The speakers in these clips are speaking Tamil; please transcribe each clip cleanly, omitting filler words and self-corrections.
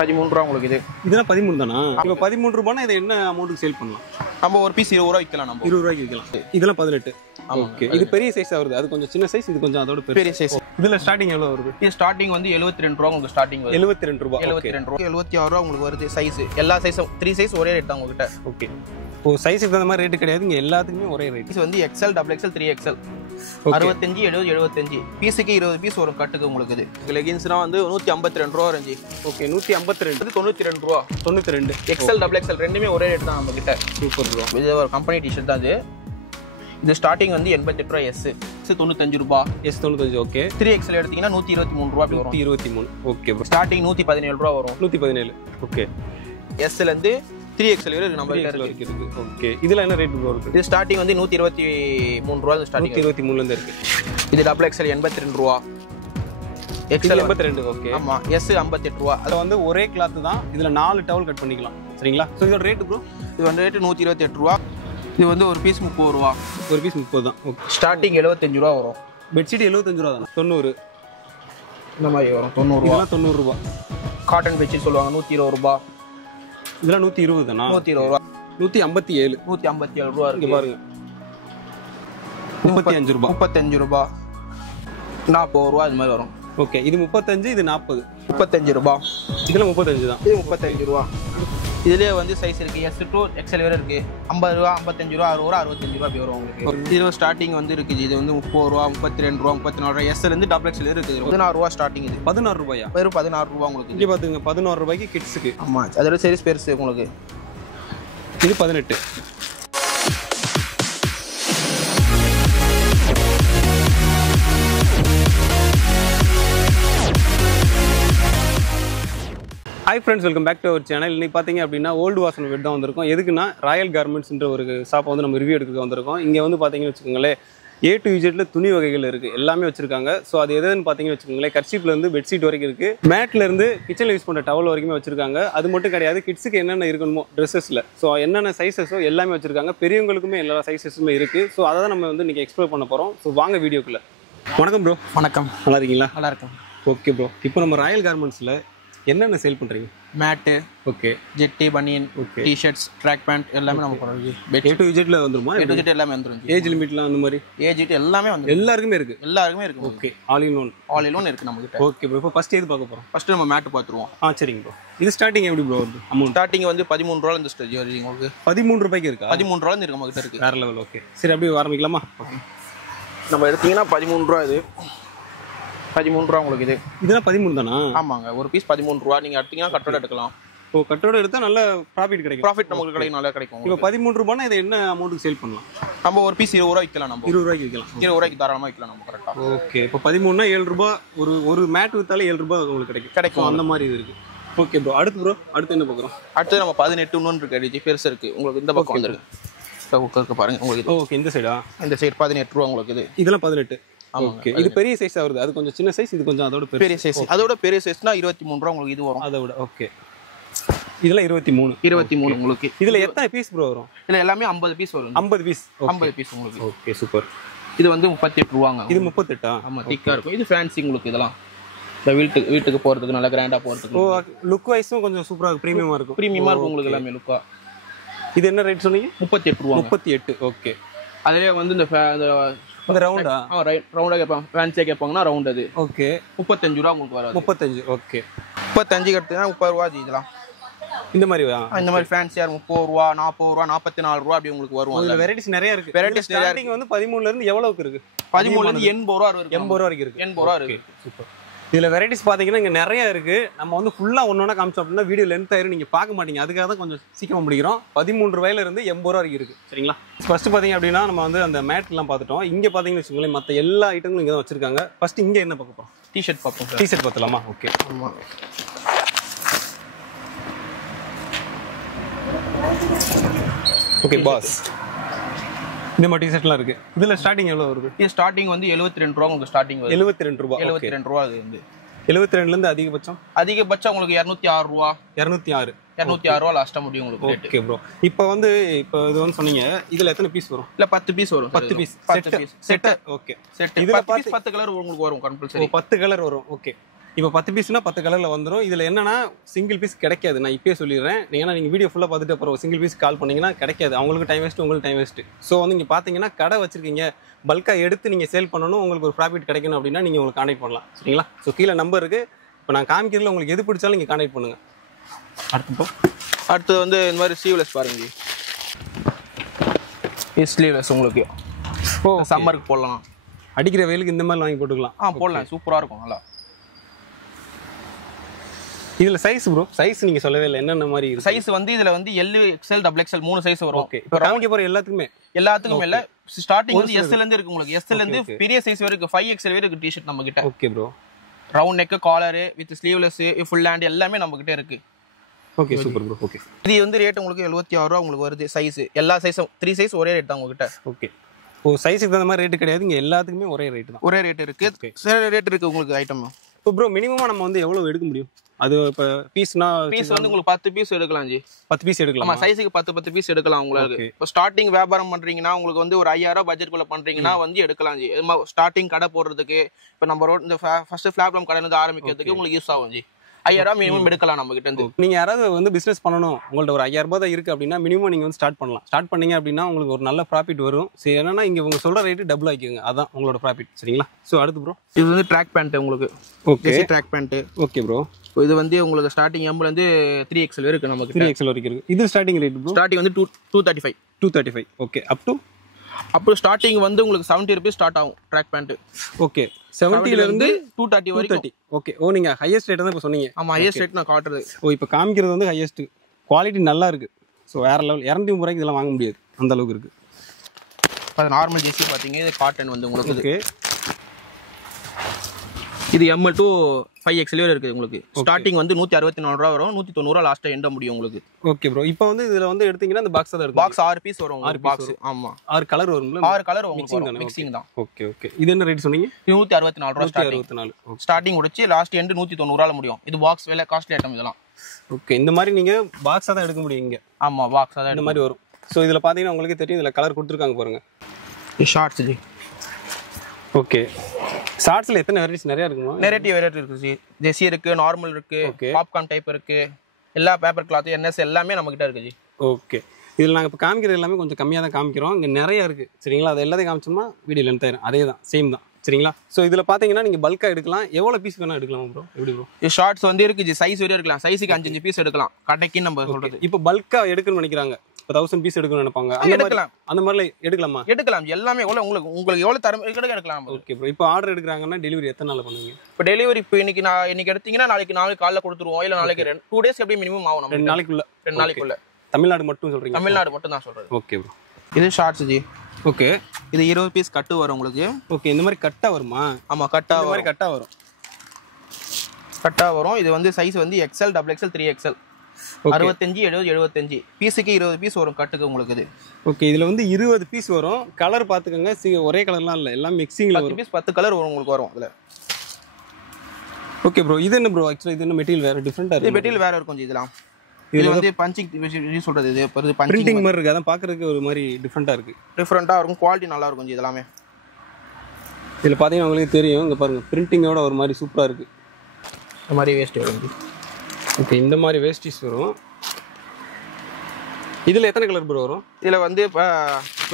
13 ரூபா உங்களுக்கு இது. இதெல்லாம் 13 தானா? இப்போ 13 ரூபாய்னா இதை என்ன அமௌண்ட்டுக்கு சேல் பண்ணலாம்? நம்ம ஒரு பீஸ் 20 ரூபா விற்கலாம். நம்ம 20 ரூபாய்க்கு விற்கலாம். இதெல்லாம் 18. ஓகே. இது பெரிய சைஸா வருது. அது கொஞ்சம் சின்ன சைஸ், இது கொஞ்சம் அதோட பெரிய சைஸ். இதுல ஸ்டார்டிங் எவ்வளவு வருது? இது ஸ்டார்டிங் வந்து 72 ரூபா உங்களுக்கு ஸ்டார்டிங் வருது. 72 ரூபாய். 72 ரூபா 76 ரூபா உங்களுக்கு வருது. சைஸ் எல்லா சைஸும் 3 சைஸ் ஒரே ரேட் தான் உங்ககிட்ட. ஓகே. ஓ, சைஸுக்கு தகுந்த மாதிரி ரேட் கிடையாது, இங்க எல்லாத்துக்குமே ஒரே ரேட். இது வந்து XL, XXL, 3XL 65, 70, 75 பீஸுக்கு 20 பீஸ் வரும் கட்டுக்கு உங்களுக்கு. இது லெகின்ஸ்னா வந்து 152 ரூபா ரேஞ்ச். ஓகே. 152 92 ரூபா. 92. XL, XXL ரெண்டுமே ஒரே ரேட் தான் நம்ம கிட்ட. Super bro. இது ஒரு கம்பெனி டிஷர்ட் தான். இது ஸ்டார்டிங் வந்து 88 ரூபா. S 95 ரூபா. S 95. ஓகே. 3XL எடுத்தீங்கன்னா 123 ரூபா வரும். 123. Okay bro. ஸ்டார்டிங் 117 ரூபா வரும். 117. ஓகே. S ல இருந்து 3XL வரை நம்ம கிட்ட இருக்கு. ஓகே. இதுல என்ன ரேட் ப்ரோ இருக்கு? இது ஸ்டார்டிங் வந்து 123 ரூபா ஸ்டார்டிங். 123 ல இருந்து இருக்கு. இது XXL 82 ரூபா. XL 82. ஓகே. ஆமா. S 58 ரூபா. அது வந்து ஒரே கிளாத் தான். இதுல 4 டவல் கட் பண்ணிக்கலாம். சரிங்களா? சோ இதோட ரேட் ப்ரோ? இது வந்து ரேட் 128 ரூபா. இது வந்து ஒரு பீஸ் 30 ரூபா. ஒரு பீஸ் 30 தான். ஓகே. ஸ்டார்டிங் 75 ரூபா வரும். பெட்ஷீட் 75 ரூபா தான். 90 இந்த மாதிரி வரும். 90 ரூபா. 90 ரூபா. காட்டன் பெட்ஷீட் சொல்லுவாங்க 120 ரூபா. இதெல்லாம் 120 தானா? 120 ரூபா. 157. 157 ரூபா இருக்கு. பாருங்க. 35 ரூபா. 35 ரூபா. 40 ரூபா இது மாதிரி வரும். ஓகே. இது 35, இது 40. 35 ரூபா. இதுல 35 தான். இது 35 ரூபா. இதுலயே வந்து சைஸ் இருக்கு. S to XL வரை இருக்கு. 50 ரூபா, 55 ரூபா, 60 ரூபா, 65 ரூபா அப்படி வரும் உங்களுக்கு. இதுல ஸ்டார்டிங் வந்து இருக்குது. இது வந்து 30 ரூபா, 32 ரூபா, 34 ரூபா. S ல இருந்து XXL இருக்குது. 16 ரூபா ஸ்டார்டிங். இது 16 ரூபாயா? வெறும் 16 ரூபா உங்களுக்கு. இங்க பாத்துங்க, 16 ரூபாய்க்கு கிட்ஸ்க்கு. ஆமா. அதோட சைஸ் பெருசு உங்களுக்கு. இது 18. Hi friends, welcome back to our channel. இன்னைக்கு பார்த்தீங்க அப்படின்னா ஓல்டு வாசன் வெட் தான் வந்திருக்கோம். எதுக்குன்னா ராயல் கார்மெண்ட்ஸ்ன்ற ஒரு ஷாப்பை வந்து நம்ம ரிவ்யூ எடுக்க வந்திருக்கோம். இங்கே வந்து பார்த்தீங்கன்னு வச்சுக்கோங்களேன், A to Z துணி வகைகள் இருக்குது, எல்லாமே வச்சிருக்காங்க. ஸோ அது எதுன்னு பார்த்தீங்கன்னு வச்சுக்கோங்களேன், கர்ச்சீப்லேருந்து பெட்ஷீட் வரைக்கும் இருக்குது. மேட்லேருந்து கிச்சனில் யூஸ் பண்ணுற டவல் வரைக்குமே வச்சிருக்காங்க. அது மட்டும் கிடையாது, கிட்ஸுக்கு என்னென்ன இருக்கணுமோ ட்ரெஸ்ஸஸில், ஸோ என்னென்ன சைஸஸோ எல்லாமே வச்சிருக்காங்க. பெரியவங்களுக்குமே எல்லா சைஸஸுமே இருக்குது. ஸோ அதை தான் நம்ம வந்து இன்றைக்கி எக்ஸ்ப்ளோர் பண்ண போகிறோம். ஸோ வாங்க வீடியோக்குள்ள. வணக்கம் ப்ரோ. வணக்கம். நல்லா இருக்கீங்களா? நல்லா இருக்கும். Okay bro. இப்போ நம்ம ராயல் கார்மெண்ட்ஸில் என்னென்ன சேல் பண்ணுறீங்க? மேட்டு, ஓகே, ஜெட்டி, பனியன், ஓகே, டிஷர்ட்ஸ், ட்ராக் பேண்ட் எல்லாமே நம்ம போடுறது. A to Z வந்துருமா? A to Z எல்லாமே வந்துரும். ஏஜ் லிமிட்லாம் அந்த மாதிரி ஏஜ் எல்லாமே வந்து எல்லாருக்குமே இருக்கு. எல்லாருக்குமே இருக்கு. Okay. All in one. All in one இருக்கு நம்ம கிட்ட. Okay bro. இப்போ ஃபர்ஸ்ட் எது பார்க்க போறோம்? ஃபர்ஸ்ட் நம்ம மேட் பாத்துருவோம். சரிங்க ப்ரோ. இது ஸ்டார்டிங் எப்படி ப்ரோ வருது அமௌண்ட்? ஸ்டார்டிங் வந்து 13 ரூபாயில இருந்து ஸ்டார்ட் ஆகுது உங்களுக்கு. 13 ரூபாய்க்கு இருக்கா? 13 ரூபாயில இருந்து நம்ம கிட்ட இருக்கு. வேற லெவல். ஓகே, சரி அப்படியே ஆரம்பிக்கலாமா? ஓகே. நம்ம எடுத்தீங்கன்னா 13 ரூபா. இது 13 ரூபா உங்களுக்கு. இது இதெல்லாம் 13 தானா? ஆமாங்க. ஒரு பீஸ் 13 ரூபா. நீங்க எடுத்தீங்கன்னா கட்டோட எடுக்கலாம். ஓ, கட்டோட எடுத்தா நல்ல ப்ராஃபிட் கிடைக்கும். ப்ராஃபிட் நமக்கு கிடைக்கும், நல்லா கிடைக்கும். இப்போ 13 ரூபாய்னா இதை என்ன அமௌண்ட்டுக்கு சேல் பண்ணலாம்? நம்ம ஒரு பீஸ் 20 ரூபா விற்கலாம். நம்ம 20 ரூபாய்க்கு விற்கலாம். 20 ரூபாய்க்கு தாராளமா விற்கலாம் நம்ம. கரெக்டா. ஓகே. இப்போ 13னா 7 ரூபாய். ஒரு மேட் வித்தாலே 7 ரூபாய் உங்களுக்கு கிடைக்கும். அந்த மாதிரி இது இருக்கு. Okay bro. அடுத்து ப்ரோ, அடுத்து என்ன பார்க்குறோம்? அடுத்து நம்ம 18 இன்னொன்று இருக்கு. பெருசு இருக்கு உங்களுக்கு. இந்த பக்கம் வந்துருக்கு பாருங்க உங்களுக்கு. ஓகே. இந்த சைடா? இந்த சைடு 18 ரூபா உங்களுக்கு. இது இதெல்லாம் 18. ஓகே. இது பெரிய சைஸா வருது. அது கொஞ்சம் சின்ன சைஸ், இது கொஞ்சம் அதோட பெரிய சைஸ். அதோட பெரிய சைஸ்னா 23 ரூபா உங்களுக்கு. இது வரும் அதோட. ஓகே. இதெல்லாம் 23 உங்களுக்கு. இதுல எத்தனை பீஸ் ப்ரோ வரும்? இல்ல எல்லாமே 50 பீஸ் வரும். 50 பீஸ். 50 பீஸ் உங்களுக்கு. Okay, super. இது வந்து 38 ரூபாங்க. இது 38ஆ? ஆமா, திக்கா இருக்கும். இது ஃபேன்சி உங்களுக்கு. இதெல்லாம் இந்த வீட்டுக்கு போறதுக்கு நல்ல கிராண்டா போறதுக்கு. ஓ, லுக் வைஸும் கொஞ்சம் சூப்பரா இருக்கும், பிரீமியமா இருக்கும். பிரீமியமா இருக்கும் உங்களுக்கு எல்லாமே லுக்கா. இது என்ன ரேட் சொன்னீங்க? 38 ரூபா. 38. ஓகே. அதுலயே வந்து இந்த ரவுண்டா? ரவுண்டா கேட்பாங்க, ஃபேன்சியா கேட்பாங்கன்னா ரவுண்ட். அது ஓகே. 35 ரூபா உங்களுக்கு வராது. 35. ஓகே. 35 எடுத்தீங்கன்னா 30 ரூபா. இதெல்லாம் இந்த மாதிரி இந்த மாதிரி ஃபேன்சியா 30 ரூபா, 40 ரூபா, 44 ரூபா அப்படி உங்களுக்கு வரும். அதுல வெரைட்டிஸ் நிறைய இருக்கு. வெரைட்டிஸ் நிறைய இருக்கு. வந்து 13ல இருந்து எவ்வளவுக்கு இருக்கு? 13ல இருந்து 80 ரூபா இருக்கு. 80 ரூபா வரைக்கும் இருக்கு. 80 ரூபா இருக்கு. சூப்பர். இதுல வெரைட்டிஸ் பாத்தீங்கன்னா இங்க நிறைய இருக்கு. நம்ம வந்து ஃபுல்லா ஒன்னொன்னா காமிச்சோம் அப்படின்னா வீடியோ லென்த் ஆயிரும், நீங்க பார்க்க மாட்டீங்க. அதுக்காக தான் கொஞ்சம் சீக்கிரம் முடிக்கிறோம். 13 ரூபாயில இருந்து 80 ரூபா வரைக்கும் இருக்கு. சரிங்களா? ஃபர்ஸ்ட் பாத்தீங்க அப்படின்னா நம்ம வந்து அந்த மேட் எல்லாம் பார்த்துட்டோம். இங்க பாத்தீங்கன்னு வச்சுக்கோங்களேன், மற்ற எல்லா ஐட்டங்களும் இங்க தான் வச்சிருக்காங்க. ஃபர்ஸ்ட் இங்க என்ன பார்க்க போறோம்? டிஷர்ட் பார்ப்போம். டிஷர்ட் பார்த்தலாமா? ஓகே. ஆமா. Okay boss. இந்த மாதிரி டிஷர்ட்லாம் இருக்கு. இதுல ஸ்டார்டிங் எவ்வளவு வருது? இது ஸ்டார்டிங் வந்து 72 ரூபா உங்களுக்கு ஸ்டார்டிங் வருது. 72 ரூபா. 72 ரூபா. அது வந்து 72ல இருந்து அதிகபட்சம் உங்களுக்கு 206 ரூபா. 206 ரூபா லாஸ்டா முடியும் உங்களுக்கு ரேட். Okay bro. இப்போ இது வந்து சொன்னீங்க, இதுல எத்தனை பீஸ் வரும்? இல்ல 10 பீஸ் வரும். 10 பீஸ் செட். ஓகே. செட். இதுல 10 கலர் உங்களுக்கு வரும் கம்பல்சரி. 10 கலர் வரும். ஓகே. இப்போ 10 பீஸ்னா 10 கலரில் வந்துடும். இதில் என்னன்னா சிங்கிள் பீஸ் கிடைக்காது. நான் இப்பயே சொல்லிடுறேன். ஏன்னா நீங்கள் வீடியோ ஃபுல்லாக பார்த்துட்டு அப்புறம் சிங்கிள் பீஸ் கால் பண்ணிங்கன்னா கிடைக்காது. அவங்களுக்கு டைம் வேஸ்ட்டு, உங்களுக்கு டைம் வேஸ்ட்டு. ஸோ வந்து இங்கே பார்த்தீங்கன்னா கடை வச்சிருக்கீங்க, பல்காக எடுத்து நீங்கள் சேல் பண்ணணும், உங்களுக்கு ஒரு ப்ராஃபிட் கிடைக்கணும் அப்படின்னா நீங்கள் உங்களுக்கு கான்டாக்ட் பண்ணலாம். சரிங்களா? ஸோ கீழே நம்பர் இருக்குது. இப்போ நான் காமிக்கிறதுல உங்களுக்கு எது பிடிச்சாலும் நீங்கள் கான்டாக்ட் பண்ணுங்கள். அடுத்து வந்து இந்த மாதிரி ஸ்லீவ்லெஸ் பாருங்க. ஸ்லீவ்லெஸ் உங்களுக்கு சம்மருக்கு போடலாம். அடிக்கிற வெயிலுக்கு இந்த மாதிரி வாங்கி போட்டுக்கலாம். போடலாம். சூப்பராக இருக்கும். நல்லா இதில் சைஸ் ப்ரோ, சைஸ் நீங்கள் சொல்லவே இல்லை. என்னென்ன மாதிரி சைஸ் வந்து இதில் வந்து எல், எக்ஸ்எல், XXL 3 சைஸ் வரும். ஓகே. இப்போ காமிக்க போகிற எல்லாத்துக்குமே இல்லை. ஸ்டார்டிங் வந்து எஸ்எல்லேருந்து இருக்கு உங்களுக்கு. எஸ்எல்லேருந்து பெரிய சைஸ் வரைக்கும் 5XL வரைக்கும் இருக்கு டிஷர்ட் நம்ம கிட்ட. Okay bro. Round neck, collar with sleeveless, full hand எல்லாமே நம்ம கிட்ட இருக்கு. Okay, super bro. ஓகே. இது வந்து ரேட் உங்களுக்கு 76 ரூபா உங்களுக்கு வருது. சைஸ் எல்லா சைஸும் 3 சைஸ் ஒரே ரேட் தான் உங்ககிட்ட. ஓகே. ஓ, சைஸுக்கு தகுந்த மாதிரி ரேட்டு கிடையாது. இங்கே எல்லாத்துக்குமே ஒரே ரேட்டு தான். ஒரே ரேட் இருக்கு. சில ரேட் இருக்கு உங்களுக்கு ஐட்டம். இப்போ ப்ரோ மினிமமாக நம்ம வந்து எவ்வளோ எடுக்க முடியும்? அது இப்போ பீஸ் வந்து உங்களுக்கு 10 பீஸ் எடுக்கலாம் ஜி. 10 பீஸ் எடுக்கலாம். சைஸுக்கு 10 பீஸ் எடுக்கலாம் உங்களுக்கு. இப்போ ஸ்டார்டிங் வியாபாரம் பண்றீங்கன்னா உங்களுக்கு வந்து ஒரு 5000 பட்ஜெட்குள்ள பண்றீங்கன்னா வந்து எடுக்கலாம் ஜி. ஸ்டார்டிங் கடை போடுறதுக்கு இப்போ நம்ம ரோட் இந்த ஃபர்ஸ்ட் பிளாட்ஃபார்ம் கடை வந்து ஆரம்பிக்கிறதுக்கு உங்களுக்கு யூஸ் ஆகும் ஜி. 5000 மினிமம் எடுக்கலாம் நம்ம கிட்ட இருந்து. நீங்க யாராவது வந்து பிசினஸ் பண்ணணும், உங்கள்ட்ட ஒரு 5000 ரூபாய் தான் இருக்கு அப்படின்னா மினிமம் நீங்க வந்து ஸ்டார்ட் பண்ணலாம். ஸ்டார்ட் பண்ணீங்க அப்படின்னா உங்களுக்கு ஒரு நல்ல ப்ராஃபிட் வரும். சரி, என்னன்னா இங்க உங்க சொல்ற ரேட்டு டபுள் ஆக்கிக்கோங்க, அதான் உங்களோட ப்ராஃபிட். சரிங்களா? ஸோ அடுத்து ப்ரோ, இது வந்து ட்ராக் பேண்ட் உங்களுக்கு. Okay, track pant. Okay bro. இது வந்து உங்களுக்கு ஸ்டார்டிங் எம்ல இருந்து 3XL இருக்கு நமக்கு. 3XL வரைக்கும் இருக்கு. இது ஸ்டார்டிங் ரேட் ப்ரோ? ஸ்டார்டிங் வந்து 235. ஓகே. அப் டு ஸ்டார்டிங் வந்து உங்களுக்கு 70 ரூபீஸ் ஸ்டார்ட் ஆகும் ட்ராக் பேண்ட். ஓகே. 70 ல இருந்து 230 வரைக்கும். ஓகே. ஓ, நீங்க ஹையஸ்ட் ரேட் தான் இப்ப சொன்னீங்க. ஆமா, ஹையஸ்ட் ரேட் நான் காட்டுறது. ஓ, இப்போ காமிக்கிறது வந்து ஹையஸ்ட். குவாலிட்டி நல்லா இருக்கு. ஸோ வேற லெவல். 230 ரூபாய்க்கு இதெல்லாம் வாங்க முடியாது, அந்த அளவுக்கு இருக்கு. அது நார்மல் ஜெர்சி பாத்தீங்க. இது காட்டன் வந்து உங்களுக்கு. ஓகே. இது M to 5XL வரை இருக்குது உங்களுக்கு. ஸ்டார்டிங் வந்து 164 ரூபா வரும். 190 ரூபா லாஸ்ட்டாக எண்ட முடியும் உங்களுக்கு. Okay bro. இப்போ வந்து இதில் வந்து எடுத்தீங்கன்னா இந்த பாக்ஸ் தான் இருக்கும். பாக்ஸ் 6 பீஸ் வரும். 6 பாக்ஸ். ஆமாம், 6 கலர் வரும்ல? 6 கலர் வரும். மிக்சிங் தான். Okay, okay. இது என்ன ரேட் சொன்னீங்க? 164 ரூபா. 164 ஸ்டார்டிங் முடிச்சு லாஸ்ட் எண்ட் 190 ரூபால முடியும். இது பாக்ஸ் வேலை காஸ்ட்லி ஐட்டம் இதெல்லாம். ஓகே. இந்த மாதிரி நீங்க பாக்ஸா தான் எடுக்க முடியும் இங்க. ஆமா, பாக்ஸா தான் இந்த மாதிரி வரும். ஸோ இதில் பார்த்தீங்கன்னா உங்களுக்கு தெரியும், இதில் கலர் கொடுத்துருக்காங்க பாருங்க. Shorts G. ஓகே. ஷார்ட்ஸ்ல எத்தனை வெரைட்டிஸ்? நிறைய இருக்குமா? வெரைட்டி இருக்கு ஜி. ஜெர்சி இருக்கு, நார்மல் இருக்கு, பாப்கார்ன் டைப் இருக்கு, எல்லா பேப்பர் கிளாத், NS எல்லாமே நம்ம கிட்ட இருக்கு ஜி. ஓகே. இதில் நாங்கள் இப்போ காமிக்கிறது எல்லாமே கொஞ்சம் கம்மியாக தான் காமிக்கிறோம். இங்கே நிறைய இருக்குது. சரிங்களா? அது எல்லாத்தையும் காமிச்சோம்னா வீடியோ லென்த் ஆயிரும். அதே தான், சேம் தான். சரிங்களா? ஸோ இதில் பார்த்தீங்கன்னா நீங்கள் பல்காக எடுக்கலாம். எவ்வளோ பீஸ் வேணால் எடுக்கலாம் ப்ரோ? எப்படி ப்ரோ? ஷார்ட்ஸ் வந்து இருக்கு ஜி. சைஸ் வரையும் எடுக்கலாம். சைஸுக்கு 5 பீஸ் எடுக்கலாம். கடைக்கு நம்ம சொல்றது. இப்போ பல்காக எடுக்கணும்னு நினைக்கிறாங்க, 1000 பீஸ் எடுக்கணும்னு நினைப்பாங்க, அந்த மாதிரி எடுக்கலாமா? எடுக்கலாம். எல்லாமே எவ்வளோ உங்களுக்கு எவ்வளோ தரம் எடுக்கலாம். Okay bro. இப்போ ஆர்டர் எடுக்கிறாங்கன்னா டெலிவரி எத்தனை நாள் பண்ணுவீங்க? இப்போ டெலிவரி இப்போ இன்னைக்கு எடுத்தீங்கன்னா நாளைக்கு காலைல கொடுத்துருவோம். இல்லை நாளைக்கு 2 டேஸ் எப்படி மினிமம் ஆகும். 2 நாளைக்குள்ள. 2 நாளைக்குள்ள. தமிழ்நாடு மட்டும் சொல்றீங்க? தமிழ்நாடு மட்டும் தான் சொல்றது. Okay bro. இது ஷார்ட்ஸ் ஜி. ஓகே. இது 20 பீஸ் கட்டு வரும் உங்களுக்கு. ஓகே. இந்த மாதிரி கட்டா வருமா? ஆமா, கட்டா மாதிரி கட்டா வரும். இது வந்து சைஸ் வந்து XL, XXL, 3XL. 65, 70, 75 பீஸுக்கு 20 பீஸ் வரும் கட்டுக்கு உங்களுக்கு. இது ஓகே. இதுல வந்து 20 பீஸ் வரும். கலர் பாத்துக்கோங்க, ஒரே கலர்லாம் இல்ல, எல்லாம் மிக்சிங்ல வரும். 10 கலர் வரும் உங்களுக்கு வரும் அதுல. Okay bro. இது என்ன ப்ரோ? ஆக்சுவலா இது என்ன மெட்டீரியல் வேற டிஃபரெண்டா இருக்கு. மெட்டீரியல் வேற இருக்கும் இதெல்லாம். இது வந்து பஞ்சிங் சொல்றது. இது பிரிண்டிங் மாதிரி இருக்கு. அதான் பாக்குறதுக்கு ஒரு மாதிரி டிஃபரெண்டா இருக்கு. டிஃபரெண்டா இருக்கும். குவாலிட்டி நல்லா இருக்கும் ஜி இதெல்லாம். இதுல பாத்தீங்கன்னா உங்களுக்கு தெரியும், இங்க பாருங்க, பிரிண்டிங்கோட ஒரு மாதிரி சூப்பரா இருக்கு. இந்த மாதிரி வேஸ்ட் வரும். ஓகே. இந்த மாதிரி வேஸ்டிஸ் வரும். இதுல எத்தனை கலர் ப்ரோ வரும்? இதுல வந்து இப்போ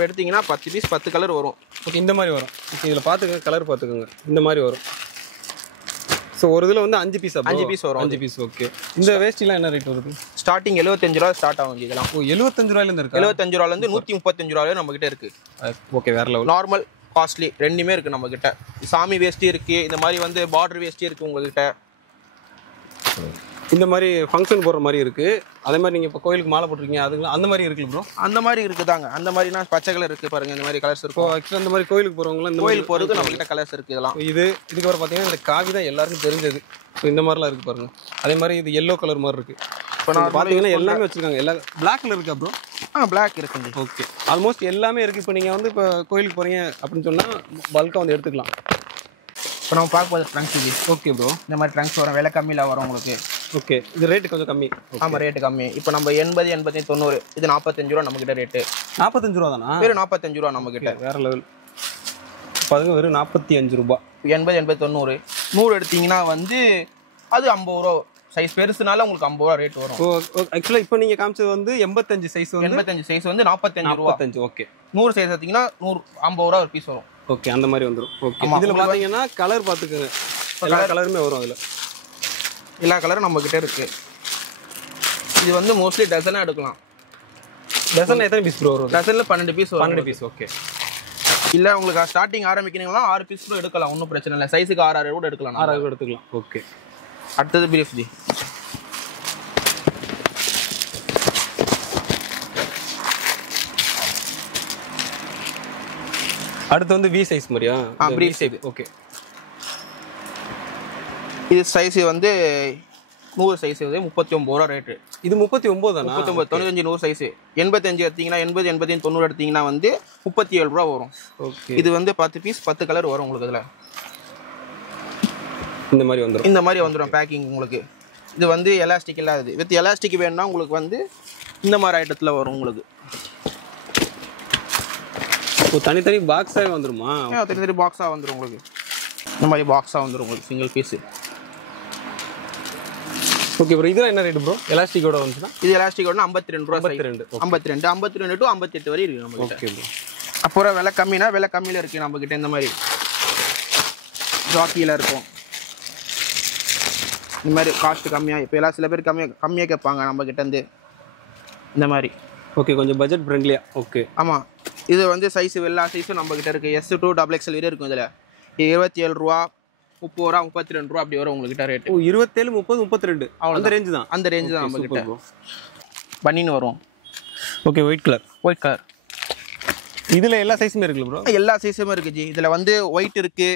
எடுத்தீங்கன்னா 10 பீஸ் 10 கலர் வரும். ஓகே. இந்த மாதிரி வரும். ஓகே. இதுல பாத்துக்கோங்க, கலர் பாத்துக்கோங்க, இந்த மாதிரி வரும். ஸோ ஒரு இதில் வந்து 5 பீஸ். 5 பீஸ் வரும். 5 பீஸ். ஓகே. இந்த வேஸ்டிலாம் என்ன ரேட் வருது? ஸ்டார்டிங் 75 ரூபா ஸ்டார்ட் ஆகும் இதெல்லாம். ஓ, 75 ரூபாயிலேருந்து இருக்கு. 75 ரூபாயிலேருந்து 135 ரூபாயில நம்ம கிட்ட இருக்கு. ஓகே. வேற லெவல். நார்மல், காஸ்ட்லி ரெண்டுமே இருக்கு நம்ம கிட்ட. சாமி வேஸ்டி இருக்கு, இந்த மாதிரி வந்து பார்டர் வேஸ்டி இருக்கு உங்ககிட்ட. இந்த மாதிரி ஃபங்க்ஷன் போடுற மாதிரி இருக்கு. அதே மாதிரி நீங்க இப்போ கோயிலுக்கு மாலை போட்டுருக்கீங்க, அதுக்கு அந்த மாதிரி இருக்கு ப்ரோ? அந்த மாதிரி இருக்குதாங்க. அந்த மாதிரினா பச்சை கலர் இருக்கு பாருங்க. இந்த மாதிரி கலர்ஸ் இருக்கும். ஆக்சுவலாக அந்த மாதிரி கோயிலுக்கு போறவங்களாம் இந்த கோயிலுக்கு போறதுக்கு நம்ம கிட்ட கலர்ஸ் இருக்கு. இதெல்லாம் இதுக்கப்புறம் பார்த்தீங்கன்னா இந்த காவி தான் எல்லாருக்கும் தெரிஞ்சது. ஸோ இந்த மாதிரிலாம் இருக்கு பாருங்க. அதே மாதிரி இது எல்லோ கலர் மாதிரி இருக்கு. இப்போ நான் பார்த்தீங்கன்னா எல்லாமே வச்சிருக்காங்க. எல்லா பிளாக்ல இருக்கா ப்ரோ? பிளாக் இருக்குங்க. ஓகே. ஆல்மோஸ்ட் எல்லாமே இருக்கு. இப்போ நீங்க வந்து இப்போ கோயிலுக்கு போறீங்க அப்படின்னு சொன்னா பல்கா வந்து எடுத்துக்கலாம். இப்போ நம்ம பார்க்க போது ட்ரங்க்ஸ் இது. Okay bro. இந்த மாதிரி ட்ரங்க்ஸ் வரும். விலை கம்மியில் வரும் உங்களுக்கு. ஓகே. இது ரேட்டு கொஞ்சம் கம்மி. ஆமாம், ரேட்டு கம்மி. இப்போ நம்ம 80, 85, 90 இது 45 ரூபா நம்ம கிட்ட ரேட்டு. 45 ரூபா தானா? வெறும் 45 ரூபா நம்ம கிட்ட. வேற லெவல். பாருங்க, வெறும் 45 ரூபா. 80, 80, 90 100 எடுத்தீங்கன்னா வந்து அது 50 ரூபா. சைஸ் பெருசுனால உங்களுக்கு 50 ரூபா ரேட் வரும். ஆக்சுவலா இப்போ நீங்க காமிச்சது வந்து 85 சைஸ் வந்து 85 சைஸ் வந்து 45 ரூபா. 45 ஓகே. 100 சைஸ் எடுத்தீங்கன்னா 50 ரூபா ஒரு பீஸ் வரும். ஓகே அந்த மாதிரி வந்துரும். ஓகே இதுல பாத்தீங்கன்னா கலர் பாத்துக்கங்க. எல்லா கலருமே வரும் அதுல. எல்லா கலரும் நம்ம கிட்ட இருக்கு. இது வந்து மோஸ்ட்லி டசனா எடுக்கலாம். டசன் எத்தனை பீஸ் ப்ரோ வரும்? டசன்ல 12 பீஸ் வரும். 12 பீஸ் ஓகே. இல்ல உங்களுக்கு ஸ்டார்டிங் ஆரம்பிக்கிறீங்களா 6 பீஸ் கூட எடுக்கலாம். ஒன்றும் பிரச்சனை இல்லை. சைஸுக்கு 6 கூட எடுக்கலாம். 6 கூட எடுத்துக்கலாம். ஓகே. அடுத்தது பிரீஃப் ஜி. அடுத்து வந்து வி சைஸ் மாதிரியா? Brief size. ஓகே. இது சைஸ் வந்து 100 சைஸ் வந்து 39 ரூபா ரேட். இது 39 தானா? 39 95 100 சைஸ். 85 எடுத்தீங்கன்னா 80 85 90 எடுத்தீங்கன்னா வந்து 37 ரூபா வரும். ஓகே. இது வந்து 10 பீஸ் 10 கலர் வரும் உங்களுக்கு. இதுல இந்த மாதிரி வந்துரும். இந்த மாதிரி வந்துரும் பேக்கிங் உங்களுக்கு. இது வந்து எலாஸ்டிக் இல்லாதது. வித் எலாஸ்டிக் வேணும்னா உங்களுக்கு வந்து இந்த மாதிரி ஐட்டத்துல வரும் உங்களுக்கு. தனித்தனி பாக்ஸாவே வந்துருமா? தனித்தனி பாக்ஸா வந்துரும் உங்களுக்கு. இந்த மாதிரி பாக்ஸா வந்துரும் உங்களுக்கு சிங்கிள் பீஸ். Okay bro. இதெல்லாம் என்ன ரேட் ப்ரோ? எலாஸ்டிக்கோட வந்துச்சுனா? இது எலாஸ்டிக்கோட 52 ரூபா. 52 52 டு 58 வரை இருக்கு நம்ம கிட்ட. Okay bro. அப்புறம் விலை கம்மினா விலை கம்மியில இருக்கு நம்ம கிட்ட. இந்த மாதிரி ஜாக்கியில இருக்கும். இந்த மாதிரி காஸ்ட் கம்மியா. இப்போ எல்லாம் சில பேர் கம்மியா கேட்பாங்க நம்ம கிட்ட இருந்து. இந்த மாதிரி ஓகே கொஞ்சம் பட்ஜெட் ஃப்ரெண்ட்லியா. ஓகே. ஆமா. இது வந்து சைஸ் எல்லா சைஸும் நம்ம கிட்ட இருக்கு. S to XXL வரை இருக்கும். இதுல 27 ரூபா 30 ரூபா 32 ரூபா அப்படி வரும் உங்களுக்கு ரேட். 27 30 32 அந்த ரேஞ்ச் தான். அந்த ரேஞ்ச் தான் நம்ம கிட்ட. பனின் வரும். ஓகே. White colour. இதுல எல்லா சைஸுமே இருக்குல்ல ப்ரோ? எல்லா சைஸுமே இருக்கு ஜி. இதுல வந்து ஒயிட் இருக்கு.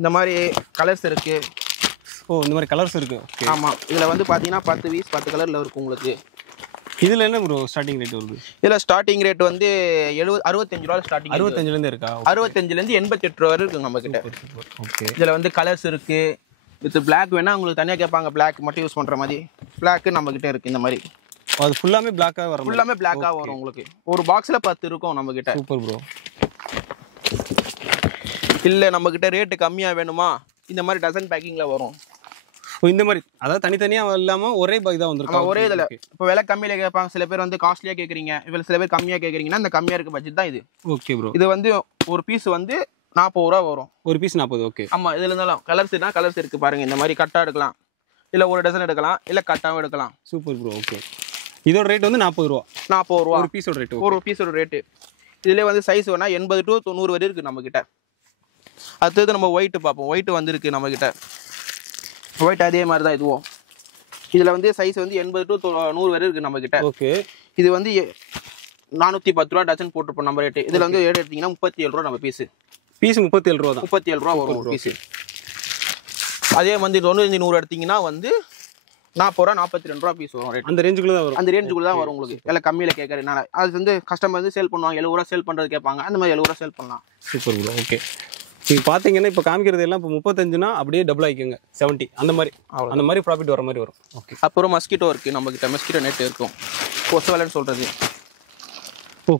இந்த மாதிரி கலர்ஸ் இருக்கு. இந்த மாதிரி கலர்ஸ் இருக்கு. ஓகே. ஆமா. இதுல வந்து பாத்தீங்கன்னா 10 பீஸ் 10 கலர்ல இருக்கும் உங்களுக்கு. இதுல என்ன ப்ரோ ஸ்டார்டிங் ரேட் வருது? இதுல ஸ்டார்டிங் ரேட் வந்து 65 ரூபா ஸ்டார்டிங். 65 ல இருந்து இருக்கா? 65 ல இருந்து 88 ரூபா வரை இருக்கு நம்ம கிட்ட. ஓகே. இதுல வந்து கலர்ஸ் இருக்கு. வித் Black வேணா உங்களுக்கு தனியா கேட்பாங்க. Black மட்டும் யூஸ் பண்ற மாதிரி Black நம்ம கிட்ட இருக்கு. இந்த மாதிரி அது ஃபுல்லாமே Black-ஆ வரும். ஃபுல்லாமே Black-ஆ வரும் உங்களுக்கு. ஒரு பாக்ஸ்ல 10 இருக்கும் நம்ம கிட்ட. Super bro. இல்ல நம்ம கிட்ட ரேட் கம்மியா வேணுமா இந்த மாதிரி டசன் பேக்கிங்ல வரும். இந்த மாதிரி அதாவது தனித்தனியா இல்லாம ஒரே பாக் தான் வந்திருக்கு. ஒரே இதுல இப்போ விலை கம்மியில கேட்பாங்க. சில பேர் வந்து காஸ்ட்லியா கேக்குறீங்க. இவங்க சில பேர் கம்மியா கேக்குறீங்கன்னா இந்த கம்மியா இருக்க பட்ஜெட் தான் இது. Okay bro. இது வந்து ஒரு பீஸ் வந்து 40 ரூபா வரும். ஒரு பீஸ் 40. ஓகே. ஆமா. இதுல இருந்தாலும் கலர்ஸ்னா கலர்ஸ் இருக்கு பாருங்க. இந்த மாதிரி கட்டா எடுக்கலாம். இல்ல ஒரு டசன் எடுக்கலாம். இல்ல கட்டாவும் எடுக்கலாம். Super bro. ஓகே. இதோட ரேட் வந்து 40 ரூபா. 40 ரூபா ஒரு பீஸோட ரேட். ஒரு பீஸோட ரேட். இதுல வந்து சைஸ் வேணா 80 to 90 வரை இருக்கு நம்ம கிட்ட. அடுத்தது நம்ம ஒயிட் பார்ப்போம். ஒயிட் வந்திருக்கு நம்ம கிட்ட. ஒயிட் அதே மாதிரி தான் இதுவும். இதுல வந்து சைஸ் வந்து 80 to 100 வரை இருக்கு நம்ம கிட்ட. ஓகே. இது வந்து 410 ரூபா டசன் போட்டுருப்போம் நம்ம ரேட். இதுல வந்து எடுத்தீங்கன்னா 37 ரூபா நம்ம பீஸ். 37 ரூபா தான். 37 ரூபா வரும் ஒரு பீஸ். அதே வந்து 95 100 எடுத்தீங்கன்னா வந்து 40 ரூபா 42 ரூபா பீஸ் வரும் ரேட். அந்த ரேஞ்சுக்குள்ள தான் வரும். அந்த ரேஞ்சுக்குள்ள தான் வரும் உங்களுக்கு. எல்லாம் கம்மியில கேட்கறதுனால அது வந்து கஸ்டமர் வந்து சேல் பண்ணுவாங்க. 70 ரூபா சேல் பண்றது கேட்பாங்க. அந்த மாதிரி 70 ரூபா சேல் பண்ணலாம். Super bro. ஓகே. நீங்க பாத்தீங்கன்னா இப்போ காமிக்கிறது எல்லாம் இப்போ 35னா அப்படியே டபுள் ஆயிக்குங்க 70 அந்த மாதிரி ப்ராஃபிட் வர மாதிரி வரும். ஓகே. அப்புறம் மஸ்கிட்டோ இருக்கு நம்ம கிட்ட. மஸ்கிட்டோ நெட் இருக்கும். கொசு வலைன்னு சொல்றது.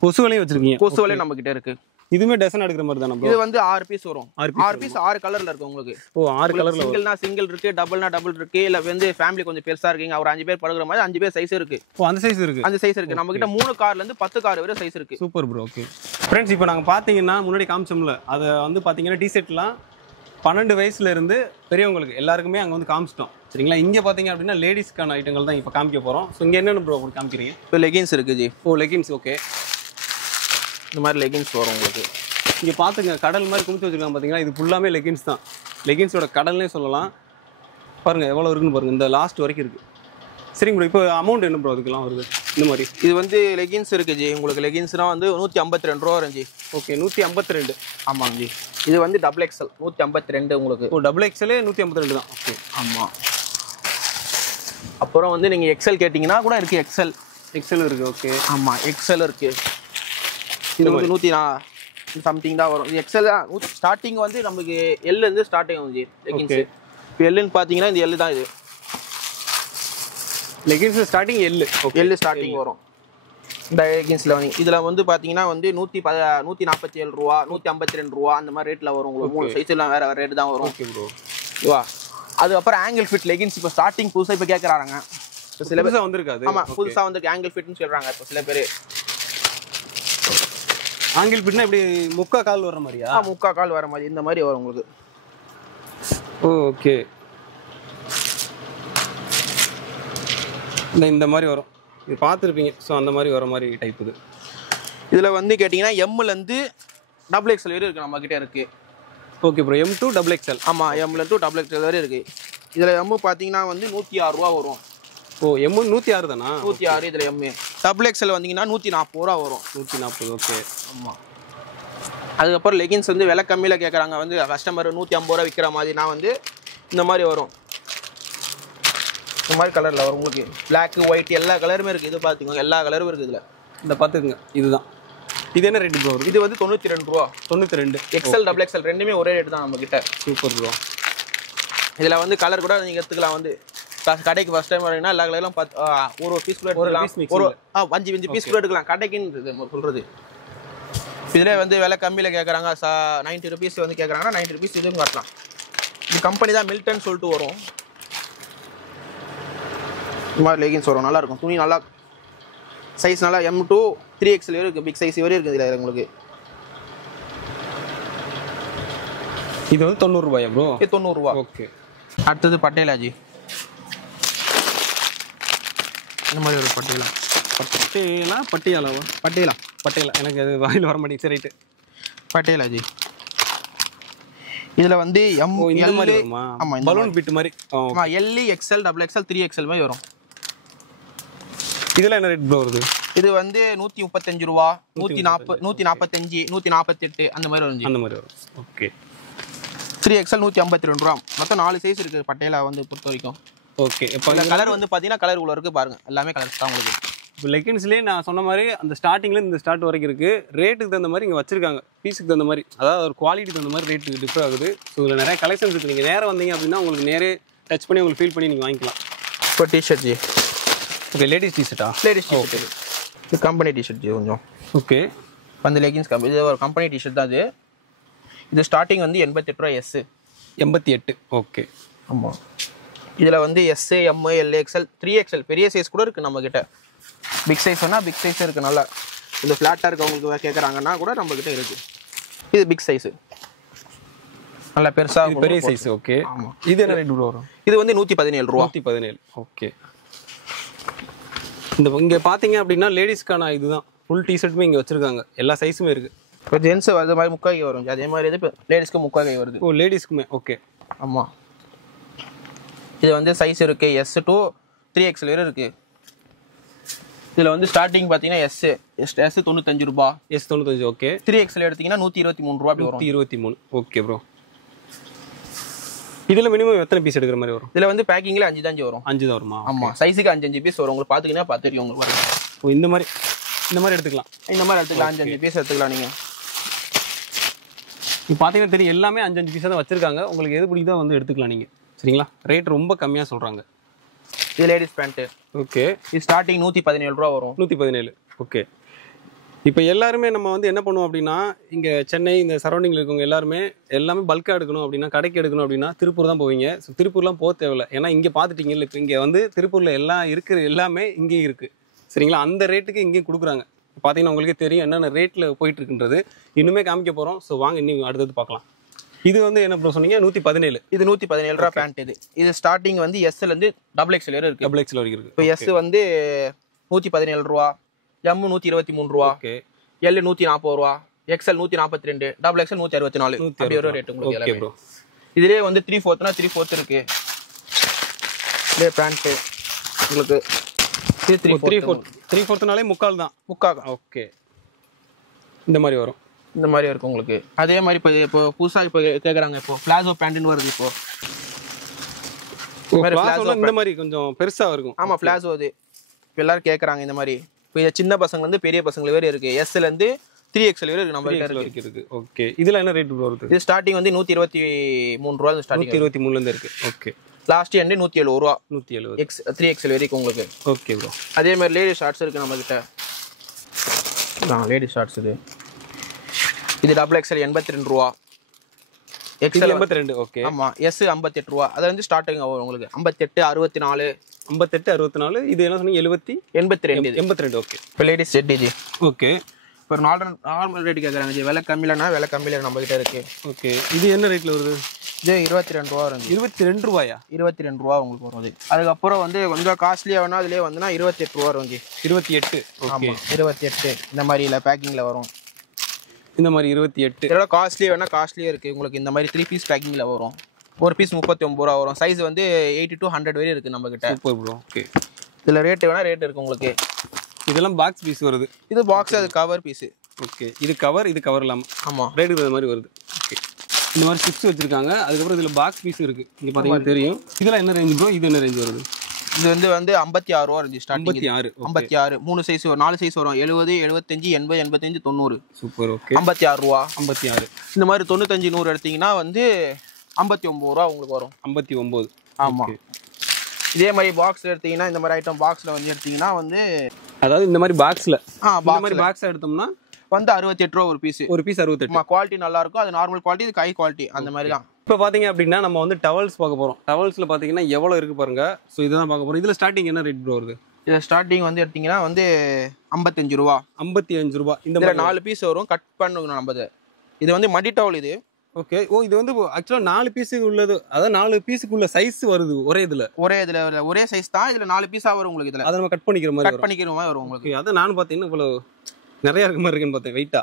கொசு வலையும் வச்சிருக்கீங்க? கொசு வலை நம்ம கிட்ட இருக்கு. இதுமே டசன் எடுக்கிற மாதிரி தானே ப்ரோ? இது வந்து 6 பீஸ் வரும். 6 பீஸ் 6 கலர்ல இருக்கு உங்களுக்கு. 6 கலர்ல. சிங்கிள்னா சிங்கிள் இருக்கு. டபுள்னா டபுள் இருக்கு. இல்ல வந்து ஃபேமிலி கொஞ்சம் பெருசா இருக்கீங்க ஒரு 5 பேர் படுக்கிற மாதிரி 5 பேர் சைஸ் இருக்கு. அந்த சைஸ் இருக்கு. அந்த சைஸ் இருக்கு நம்ம கிட்ட. 3 கார்ல இருந்து 10 கார் வரை சைஸ் இருக்கு. Super bro. Okay friends. இப்போ நாங்க பாத்தீங்கன்னா முன்னாடி காமிச்சோம்ல அதை வந்து பாத்தீங்கன்னா டிஷர்ட்லாம் 12 வயசுல இருந்து பெரியவங்களுக்கு எல்லாருக்குமே அங்க வந்து காமிச்சிட்டோம். சரிங்களா? இங்க பாத்தீங்க அப்படின்னா லேடிஸ்க்கான ஐட்டங்கள் தான் இப்போ காமிக்க போறோம். ஸோ இங்க என்னென்ன ப்ரோ காமிக்கிறீங்க? இப்போ லெகின்ஸ் இருக்கு ஜி. லெகின்ஸ். ஓகே. இந்த மாதிரி லெகின்ஸ் வரும் உங்களுக்கு. இங்கே பார்த்துங்க கடல் மாதிரி குமிச்சு வச்சுருக்காங்க பார்த்தீங்கன்னா. இது ஃபுல்லாமே லெகின்ஸ் தான். லெகின்ஸோட கடல்னே சொல்லலாம். பாருங்கள் எவ்வளோ இருக்குன்னு பாருங்கள். இந்த லாஸ்ட் வரைக்கும் இருக்குது. சரிங்க ப்ரோ. இப்போ அமௌண்ட் என்ன ப்ரோ அதுக்கெல்லாம் வருது இந்த மாதிரி? இது வந்து லெகின்ஸ் இருக்கு ஜி. உங்களுக்கு லெகின்ஸ்னால் வந்து 152 ரூபா வரும் ஜி. ஓகே. 152. ஆமாங்க ஜி. இது வந்து XXL 152 உங்களுக்கு. XXL 152 தான். ஓகே. ஆமாம். அப்புறம் வந்து நீங்கள் எக்ஸல் கேட்டிங்கன்னா கூட இருக்குது. எக்ஸல் இருக்குது. ஓகே. ஆமாம் எக்ஸல் இருக்குது. இது வந்து 100 சம்திங் தான் வரும். இது எக்ஸல் தான். ஸ்டார்டிங் வந்து நமக்கு எல்லேருந்து ஸ்டார்டிங் ஆகும் ஜி லெகின்ஸ். இப்போ எல்லுன்னு பார்த்தீங்கன்னா இந்த எல்லு தான். இது லெகின்ஸ் ஸ்டார்டிங் எல்லு ஸ்டார்டிங் வரும் இந்த லெகின்ஸில். வந்து இதில் வந்து பார்த்தீங்கன்னா வந்து 147 ரூபா 152 ரூபா அந்த மாதிரி ரேட்டில் வரும் உங்களுக்கு. 3 சைஸ் எல்லாம் வேறு ரேட்டு தான் வரும். Okay bro. இதுவா அதுக்கப்புறம் ஆங்கிள் ஃபிட் லெகின்ஸ் இப்போ ஸ்டார்டிங் புதுசாக இப்போ கேட்குறாங்க. இப்போ சில பேர் வந்திருக்காது. ஆமாம் புதுசாக வந்துருக்கு ஆங்கிள் ஃபிட்னு சொல்கிறாங்க இப்போ சில பேர். ஆங்கிள் ஃபிட்னா இப்படி முக்கா கால் வர மாதிரியா? முக்கா கால் வர மாதிரி இந்த மாதிரி வரும் உங்களுக்கு. ஓகே இந்த மாதிரி வரும், இது பார்த்துருப்பீங்க. ஸோ அந்த மாதிரி வர மாதிரி டைப் இது. இதில் வந்து கேட்டிங்கன்னா எம்லேருந்து XXL வரை இருக்குது நம்மக்கிட்ட இருக்குது. Okay bro, M to XXL. ஆமாம் M to XXL வரை இருக்குது. இதில் எம்மு பார்த்தீங்கன்னா வந்து 106 ரூபா வரும். M 106 தானா? 106. இதில் எம்மு XXL வந்தீங்கன்னா 140 ரூபா வரும். 140. ஓகே ஆமாம். அதுக்கப்புறம் லெகின்ஸ் வந்து விலை கம்மியில் கேட்குறாங்க, வந்து கஸ்டமர் 150 ரூபா விற்கிற மாதிரி. நான் வந்து இந்த மாதிரி வரும், இந்த மாதிரி கலரில் வரும் உங்களுக்கு. பிளாக் ஒயிட் எல்லா கலருமே இருக்குது. இது பார்த்துக்கோங்க எல்லா கலரும் இருக்குது இதில். இந்த பார்த்துக்குங்க இதுதான். இது என்ன ரேட்டு ப்ரோ? இது வந்து 92 ரூபா. 92. XL XXL ரெண்டுமே ஒரே ரேட்டு தான் நம்மக்கிட்ட. Super bro. இதில் வந்து கலர் கூட நீங்கள் எடுத்துக்கலாம். வந்து கடைக்கு ஃபஸ்ட் டைம் வரீங்கன்னா எல்லா கலர்லாம் ஒரு பீஸ் கூட எடுத்துக்கலாம். ஒரு 5 பீஸ் கூட எடுக்கலாம் கடைக்குன்னு சொல்கிறது. இதில் வந்து விலை கம்மியில் கேட்குறாங்க, 90 ருபீஸ் வந்து கேட்குறாங்கன்னா 90 ருபீஸ் இதுவும் காட்டலாம். இது கம்பெனி தான் மில்டன் சொல்லிட்டு வரும். இந்த மாதிரி லெகின்ஸ் வரும், நல்லாயிருக்கும். துணி நல்லா சைஸ் நல்லா M to 3XL வரை இருக்குது. பிக் சைஸ் வரை இருக்குது இதில் உங்களுக்கு. இது வந்து 90 ரூபாயா ப்ரோ? இது 90 ரூபா. ஓகே. அடுத்தது பட்டேலாஜி. இந்த மாதிரி ஒரு பட்டேலாவா? பட்டேலா எனக்கு அது வாயில் வர மாட்டேங்குது. ரைட்டு, பட்டேலாஜி. இதில் வந்து இந்த மாதிரி வருமா? ஆமாம், பலூன் பிட் மாதிரி. ஆமாம், LE XL XXL 3XL மாதிரி வரும். இதெல்லாம் என்ன ரேட் ப்ரோ வருது? இது வந்து 135 ரூபா, 140, 145, 148 அந்த மாதிரி வரும். அந்த மாதிரி வரும். ஓகே. 3XL 152 ரூபா. மொத்தம் 4 சைஸ் இருக்குது பட்டேலா வந்து பொறுத்த வரைக்கும். ஓகே. இப்போ கலர் வந்து பார்த்தீங்கன்னா கலர் உள்ள இருக்குது பாருங்கள், எல்லாமே கலர்ஸ் தான் உங்களுக்கு. இப்போ லெகின்ஸ்லேயே நான் சொன்ன மாதிரி அந்த ஸ்டார்டிங்லேருந்து இந்த ஸ்டார்ட் வரைக்கும் இருக்குது. ரேட்டுக்கு தகுந்த மாதிரி இங்கே வச்சிருக்காங்க, பீஸுக்கு தகுந்த மாதிரி, அதாவது ஒரு குவாலிட்டி தகுந்த மாதிரி ரேட்டு டிஃபர் ஆகுது. ஸோ இதில் நிறைய கலெக்ஷன்ஸ் இருக்குது. நீங்கள் நேராக வந்தீங்க அப்படின்னா உங்களுக்கு நேரே டச் பண்ணி உங்களுக்கு ஃபீல் பண்ணி நீங்கள் வாங்கிக்கலாம். இப்போ டிஷர்ட் ஜி. ஓகே, லேடிஸ் டிஷர்ட்டா? Ladies t-shirt. இது கம்பெனி டிஷர்ட் ஜி கொஞ்சம். ஓகே. அந்த லெகின்ஸ் கம்பெனி, இது ஒரு கம்பெனி டிஷர்ட் தான். இது ஸ்டார்டிங் வந்து 88 ரூபா. S 88. ஓகே. ஆமாம். இதில் வந்து S, M, L, XL 3XL பெரிய சைஸ் கூட இருக்குது நம்மக்கிட்ட. பிக் சைஸ் வேணால் பிக் சைஸும் இருக்குது. நல்லா இந்த ஃப்ளாட்டாக இருக்கவங்களுக்கு கேட்குறாங்கன்னா கூட நம்மக்கிட்ட இருக்குது. இது பிக் சைஸு, நல்லா பெருசாக பெரிய சைஸ். ஓகே. ஆமாம். இது என்ன ரேட் வரும்? இது வந்து 117 ரூபா. 117. ஓகே. இந்த இங்கே பார்த்தீங்க அப்படின்னா லேடிஸ்க்கான இதுதான் ஃபுல் டிஷர்ட்டுமே இங்கே வச்சுருக்காங்க, எல்லா சைஸுமே இருக்குது. இப்போ ஜென்ஸு அது மாதிரி முக்காய் வரும், அதே மாதிரி இது இப்போ லேடிஸ்க்கு முக்காய் வருது. ஓ, லேடிஸ்க்குமே. ஓகே. ஆமாம். இது வந்து சைஸ் இருக்குது S to 3XL வரை இருக்குது. இதில் வந்து ஸ்டார்டிங் பார்த்தீங்கன்னா S 95 ரூபா. S 95. ஓகே. 3XL எடுத்தீங்கன்னா 123 ரூபா அப்படி வரும். 123. Okay bro. இதில் மினிமம் எத்தனை பீஸ் எடுக்கிற மாதிரி வரும்? இதில் வந்து பேக்கிங்கில் 5 தான் வரும். 5 தான் வருமா? ஆமாம், சைஸுக்கு 5 பீஸ் வரும். உங்களுக்கு பார்த்துக்கினா பார்த்துருக்கீங்க உங்களுக்கு வரும். ஓ, இந்த மாதிரி எடுத்துக்கலாம். இந்த மாதிரி எடுத்துக்கலாம், 5 பீஸ் எடுத்துக்கலாம் நீங்கள். இப்போ பார்த்தீங்கன்னா தெரியும், எல்லாமே 5 பீஸாக தான் வச்சுருக்காங்க. உங்களுக்கு எது பிடிக்குதோ வந்து எடுத்துக்கலாம் நீங்கள். சரிங்களா? ரேட் ரொம்ப கம்மியாக சொல்கிறாங்க. இது லேடிஸ் பேண்ட்டு. ஓகே. இது ஸ்டார்டிங் 117 ரூபா வரும். 117. ஓகே. இப்போ எல்லாருமே நம்ம வந்து என்ன பண்ணுவோம் அப்படின்னா, இங்கே சென்னை இந்த சரௌண்டிங்கில் இருக்கவங்க எல்லாமே பல்காக எடுக்கணும் அப்படின்னா, கடைக்கு எடுக்கணும் அப்படின்னா திருப்பூர் தான் போவீங்க. ஸோ திருப்பூர்லாம் போக தேவையில்லை, ஏன்னா இங்கே பார்த்துட்டிங்கல்ல, இப்போ இங்கே வந்து திருப்பூரில் எல்லாம் இருக்கிற எல்லாமே இங்கேயும் இருக்குது. சரிங்களா? அந்த ரேட்டுக்கு இங்கேயும் கொடுக்குறாங்க. பார்த்தீங்கன்னா உங்களுக்கே தெரியும் என்னென்ன ரேட்டில் போயிட்டுருக்குன்றது. இன்னுமே காமிக்க போகிறோம். ஸோ வாங்க இன்னும் அடுத்தது பார்க்கலாம். இது வந்து என்ன ப்ரோ சொன்னீங்க? 117. இது 117 ரூபா பேண்ட். இது ஸ்டார்டிங் வந்து Sலேருந்து XXL வரை இருக்குது. XXL வரைக்கும் இருக்குது. இப்போ S வந்து 117 ரூபா, M 123 ரூபா, L 140 ரூபா, XL 142, XXL 164 அப்படி ஒரு ரேட் உங்களுக்கு. Okay bro. இதுலேயே வந்து 3/4னா 3/4 இருக்குது. இதே பேண்ட்டு உங்களுக்கு 3/4னாலே முக்கால் தான். முக்கால். ஓகே. இந்த மாதிரி வரும். இந்த மாதிரி இருக்கும் உங்களுக்கு. அதே மாதிரி இப்போ புதுசாக இப்போ கேட்குறாங்க, இப்போ பிளாசோ பேண்ட்டுன்னு வருது. இப்போ இந்த மாதிரி கொஞ்சம் பெருசாக இருக்கும். ஆமாம், பிளாசோ அது இப்போ எல்லாரும் கேட்குறாங்க. இந்த மாதிரி இப்போ சின்ன பசங்க வந்து பெரிய பசங்க வரை இருக்குது. Sலேருந்து 3XL வரை இருக்குது நம்ம இருக்குது. ஓகே. இதில் என்ன ரேட் வருது? இது ஸ்டார்டிங் வந்து 123 ரூபா. ஸ்டார்டிங் 123லேருந்து இருக்குது. ஓகே. லாஸ்ட் எண்டு 170 ரூபா. 170. 3XL வரைக்கும் உங்களுக்கு. Okay bro. அதே மாதிரி லேடிஸ் ஷார்ட்ஸ் இருக்குது நம்மக்கிட்ட. லேடிஸ் ஷார்ட்ஸ் இது XXL 82 ரூபா. எக்ஸ்எல் 82. ஓகே. ஆமா எஸ் 58 ரூபா. அது வந்து ஸ்டார்டிங் ஆகும் உங்களுக்கு 58 64 58 64. இது என்ன சொன்னீங்க 82 82. ஓகே. இப்போ லேடிஸ் செட் ஜி. ஓகே. இப்போ நார்மல் ரேட் கேட்குறாங்க ஜி. விலை கம்மியிலனா விலை கம்மியில் நம்ம கிட்ட இருக்கு. ஓகே. இது என்ன ரேட்ல வருது? இது 22 ரூபா வரும். 22 ரூபாயா? 22 ரூபா உங்களுக்கு வரும். அது அதுக்கப்புறம் வந்து கொஞ்சம் காஸ்ட்லியாக வேணா அதுலேயே வந்துன்னா 28 ரூபா வரும் ஜி. 28. ஓகே. 28 இந்த மாதிரி இல்லை பேக்கிங்கில் வரும். இந்த மாதிரி 28. இதோட காஸ்ட்லியாக வேணா காஸ்ட்லியாக இருக்குது உங்களுக்கு. இந்த மாதிரி 3 பீஸ் பேக்கிங்கில் வரும். ஒரு பீஸ் 39 ரூபா வரும். சைஸ் வந்து 80 to 100 வரை இருக்குது நம்மக்கிட்ட. Super bro. ஓகே. இதில் ரேட்டு வேணா ரேட் இருக்குது உங்களுக்கு. இதெல்லாம் பாக்ஸ் பீஸ் வருது. இது பாக்ஸ், அது கவர் பீஸு. ஓகே. இது கவர், இது கவர் இல்லாமல். ஆமாம், ரேட்டு இது மாதிரி வருது. ஓகே. இந்த மாதிரி சிப்ஸ் வச்சிருக்காங்க. அதுக்கப்புறம் இதில் பாக்ஸ் பீஸ் இருக்குது. இங்கே பார்த்தீங்கன்னா தெரியும். இதெல்லாம் என்ன ரேஞ்ச் ப்ரோ? இது என்ன ரேஞ்ச் வருது? இது வந்து 56 ரூபா இருந்துச்சு ஸ்டார்டிங். 56 3 சைஸ் வரும், 4 சைஸ் வரும். 70 75 80 85 90. சூப்பர். ஓகே. 56 ரூபா. 56. இந்த மாதிரி 95 100 எடுத்தீங்கன்னா வந்து 59 ரூபா உங்களுக்கு வரும். 59. ஆமாம். இதே மாதிரி பாக்ஸ் எடுத்தீங்கன்னா இந்த மாதிரி ஐட்டம் பாக்ஸில் வந்து எடுத்தீங்கன்னா வந்து அதாவது இந்த மாதிரி பாக்ஸில் இந்த மாதிரி பாக்ஸ் எடுத்தோம்னா வந்து 68 ரூபா ஒரு பீஸ். ஒரு பீஸ் 68. குவாலிட்டி நல்லா இருக்கும். அது நார்மல் குவாலிட்டி, இது ஹை குவாலிட்டி அந்த மாதிரி தான். இப்போ பார்த்தீங்க அப்படின்னா நம்ம வந்து டவல்ஸ் பார்க்க போகிறோம். டவல்ஸில் பார்த்தீங்கன்னா எவ்வளோ இருக்குது பாருங்க. ஸோ இதுதான் பார்க்க போகிறோம். இதில் ஸ்டார்டிங் என்ன ரேட் ப்ரோ வருது? இதில் ஸ்டார்டிங் வந்து எடுத்தீங்கன்னா வந்து 55 ரூபா. 55 ரூபா. இந்த மாதிரி 4 பீஸ் வரும். கட் பண்ணணும் நம்ம. இது வந்து மடி டவல் இது. ஓகே. ஓ, இது வந்து ஆக்சுவலாக 4 பீஸுக்கு உள்ளது. அதாவது 4 பீஸுக்குள்ள சைஸ் வருது ஒரே இதில். ஒரே சைஸ் தான். இதில் 4 பீஸாக வரும் உங்களுக்கு. இதில் அதை நம்ம கட் பண்ணிக்கிற மாதிரி வரும் உங்களுக்கு. அதான் நான் பார்த்தீங்கன்னா இவ்வளோ நிறையா இருக்க மாதிரி இருக்குன்னு பார்த்தேன் வெயிட்டா.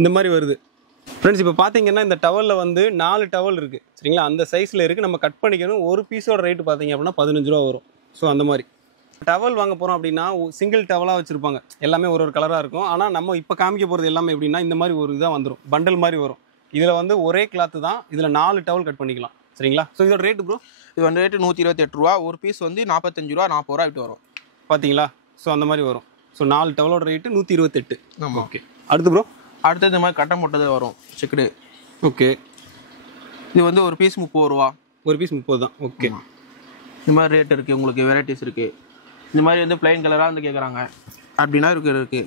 இந்த மாதிரி வருது ஃப்ரெண்ட்ஸ். இப்போ பார்த்தீங்கன்னா இந்த டவலில் வந்து 4 டவல் இருக்குது சரிங்களா. அந்த சைஸில் இருக்குது. நம்ம கட் பண்ணிக்கணும். ஒரு பீஸோட ரேட்டு பார்த்தீங்க அப்படின்னா 15 ரூபா வரும். ஸோ அந்த மாதிரி டவல் வாங்க போகிறோம் அப்படின்னா சிங்கிள் டவலாக வச்சுருப்பாங்க. எல்லாமே ஒரு கலராக இருக்கும். ஆனால் நம்ம இப்போ காமிக்க போகிறது எல்லாமே எப்படின்னா இந்த மாதிரி ஒரு இதாக வந்துடும். பண்டல் மாதிரி வரும். இதில் வந்து ஒரே கிளாத்து தான். இதில் 4 டவல் கட் பண்ணிக்கலாம் சரிங்களா. ஸோ இதோட ரேட்டு ப்ரோ? இது வந்து ரேட்டு 128 ரூபா. ஒரு பீஸ் வந்து 45 ரூபா 40 ரூபா விட்டு வரும் பார்த்தீங்களா. ஸோ அந்த மாதிரி வரும். ஸோ 4 டவலோட ரேட்டு 128. ஆமாம். ஓகே. அடுத்து ப்ரோ? அடுத்தது இந்த மாதிரி கட்டம் போட்டது வரும் செக்குடு. ஓகே. இது வந்து ஒரு பீஸ் 30 ரூபா. ஒரு பீஸ் 30 தான். ஓகே. இந்த மாதிரி ரேட் இருக்குது உங்களுக்கு. வெரைட்டிஸ் இருக்குது. இந்த மாதிரி வந்து பிளைன் கலராக வந்து கேட்குறாங்க அப்படின்னா இருக்குது.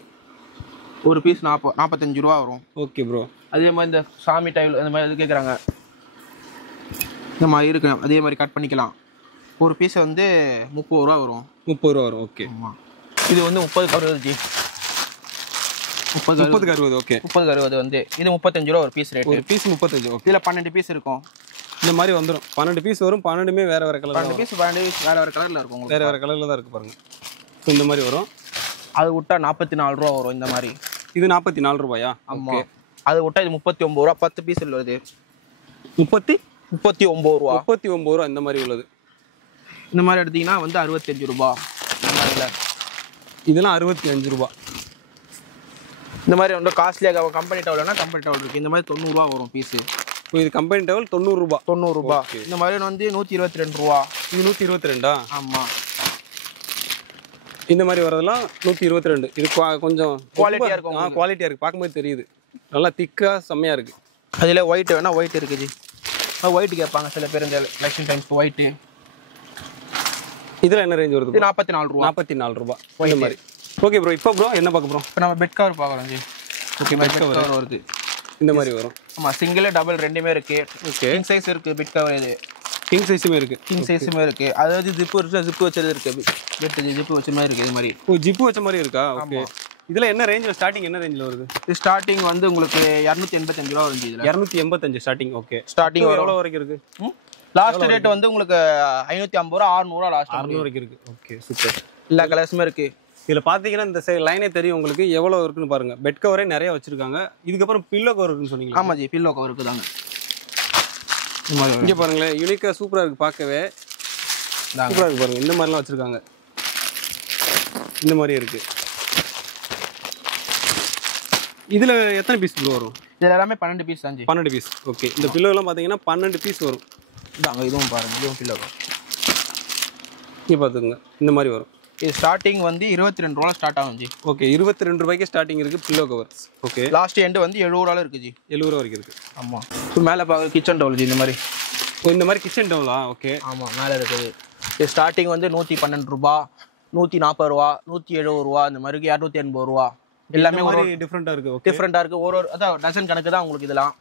ஒரு பீஸ் 45 ரூபா வரும். Okay bro. அதே மாதிரி இந்த சாமி டைல் அந்த மாதிரி இது கேட்குறாங்க. இந்த மாதிரி இருக்கு. அதே மாதிரி கட் பண்ணிக்கலாம். ஒரு பீஸ் வந்து 30 ரூபா வரும். 30 ரூபா வரும். ஓகே. ஆமாம். இது வந்து 30 60 ஜி. 30 60. ஓகே. 30 60 வந்து இது 35 ரூபா ஒரு பீஸ் ரேட். ஒரு பீஸ் 35. ஓகே. இதில் 12 பீஸ் இருக்கும். இந்த மாதிரி வந்துடும். 12 பீஸ் வரும். 12மே வேறு வேறு கலர். 12 பீஸ் வேறு கலரில் இருக்கும். வேறு கலரில் தான் இருக்குது பாருங்கள். ஸோ இந்த மாதிரி வரும். அது விட்டா 44 ரூபா வரும். இந்த மாதிரி இது 44 ரூபாயா? ஆமாம். அது விட்டா இது 39 ரூபா. 10 பீஸ் உள்ளது 39 ரூபா. 39 ரூபா இந்த மாதிரி உள்ளது. இந்த மாதிரி எடுத்தீங்கன்னா வந்து 65 ரூபா. இந்த மாதிரில இதெல்லாம் 65 ரூபா. இந்த மாதிரி வந்து காஸ்ட்லியாக கம்பெனி டவல்னா கம்பெனி டவல் இருக்குது. இந்த மாதிரி 90 ரூபா வரும் பீஸு. இப்போ இது கம்பெனி டவல் 90 ரூபா. 90 ரூபா. இந்த மாதிரி வந்து 122 ரூபா. இது 122. ஆமாம். இந்த மாதிரி வரதெல்லாம் 122. இது கொஞ்சம் குவாலிட்டியாக இருக்கும். குவாலிட்டியாக இருக்குது. பார்க்கும்போது தெரியுது. நல்லா திக்காக செம்மையாக இருக்குது. அதில் ஒயிட் வேணா ஒயிட் இருக்குது ஜி. ஒயிட் கேட்பாங்க சில பேர். இந்த எலெக்ஷன் டைம்ஸ் ஒயிட்டு. இதில் என்ன ரேஞ்ச் வருது? 44 ரூபா. 44 ரூபா இந்த மாதிரி. Okay bro. இப்போ ப்ரோ என்ன பார்க்க ப்ரோ? இப்போ நம்ம பெட் கவர் பார்க்கலாம் ஜி. ஓகே. பெட் கவர் வருது. இந்த மாதிரி வரும். ஆமாம். சிங்கிள் டபுள் ரெண்டுமே இருக்குது. ஓகே. கிங் சைஸ் இருக்குது பெட் கவர். இது கிங் சைஸுமே இருக்குது. கிங் சைஸுமே இருக்குது. அதாவது ஜிப்பு இருக்குது. ஜிப்பு வச்சது இருக்குது. பெட் ஜிப்பு வச்ச மாதிரி இருக்குது. இது மாதிரி. ஓ, ஜிப்பு வச்ச மாதிரி இருக்கா? ஓகே. இதில் என்ன ரேஞ்சில் ஸ்டார்டிங் என்ன ரேஞ்சில் வருது? இது ஸ்டார்டிங் வந்து உங்களுக்கு 285 ரூபா வருது. இதில் 285 ஸ்டார்டிங். ஓகே. ஸ்டார்டிங் எவ்வளோ வரைக்கும் இருக்குது? லாஸ்ட் ரேட் வந்து உங்களுக்கு 550 ரூபா 600 ரூபா லாஸ்ட் 600 வரைக்கும் இருக்குது. Okay super. எல்லா கலர்ஸுமே இருக்குது. இதில் பார்த்தீங்கன்னா இந்த லைனே தெரியும் உங்களுக்கு எவ்வளோ இருக்குன்னு பாருங்கள். பெட் கவரே நிறைய வச்சுருக்காங்க. இதுக்கப்புறம் பில்லோ கவர் இருக்குன்னு சொன்னீங்க. ஆமாம் ஜி. Pillow cover இருக்குதாங்க. இங்கே பாருங்களேன். யூனிக்காக சூப்பராக இருக்குது. பார்க்கவே சூப்பராக இருக்குது பாருங்கள். இந்த மாதிரிலாம் வச்சுருக்காங்க. இந்த மாதிரி இருக்குது. இதில் எத்தனை பீஸ் வரும்? இதில் எல்லாமே 12 பீஸ் தான். 12 பீஸ். ஓகே. இந்த பில்லோலாம் பார்த்தீங்கன்னா 12 பீஸ் வரும். இதாங்க. இதுவும் பாருங்கள். இதுவும் பில்லோ கவர். இங்கே பார்த்துக்குங்க. இந்த மாதிரி வரும். இது ஸ்டார்டிங் வந்து 22 ரூபா ஸ்டார்ட் ஆகும் ஜி. ஓகே. 22 ரூபாய்க்கு ஸ்டார்டிங் இருக்குது pillow covers. Okay. Last end வந்து 70 ரூபா இருக்குது ஜி. 70 ரூபா வரைக்கும் இருக்குது. ஆமாம். இப்போ மேலே பார்க்க கிச்சன் டவல் ஜி. இந்த மாதிரி. ஓ, இந்த மாதிரி கிச்சன் டவலா? ஓகே. ஆமாம். மேலே இருக்குது. இது ஸ்டார்டிங் வந்து 112 ரூபா, 140 ரூபா, 170 ரூபா, இந்த மாதிரி 280 ரூபா. எல்லாமே ஒரு டிஃப்ரெண்ட்டாக இருக்குது. டிஃப்ரெண்ட்டாக இருக்குது. ஒரு அதான் டசன் கணக்கு தான் உங்களுக்கு. இதெல்லாம்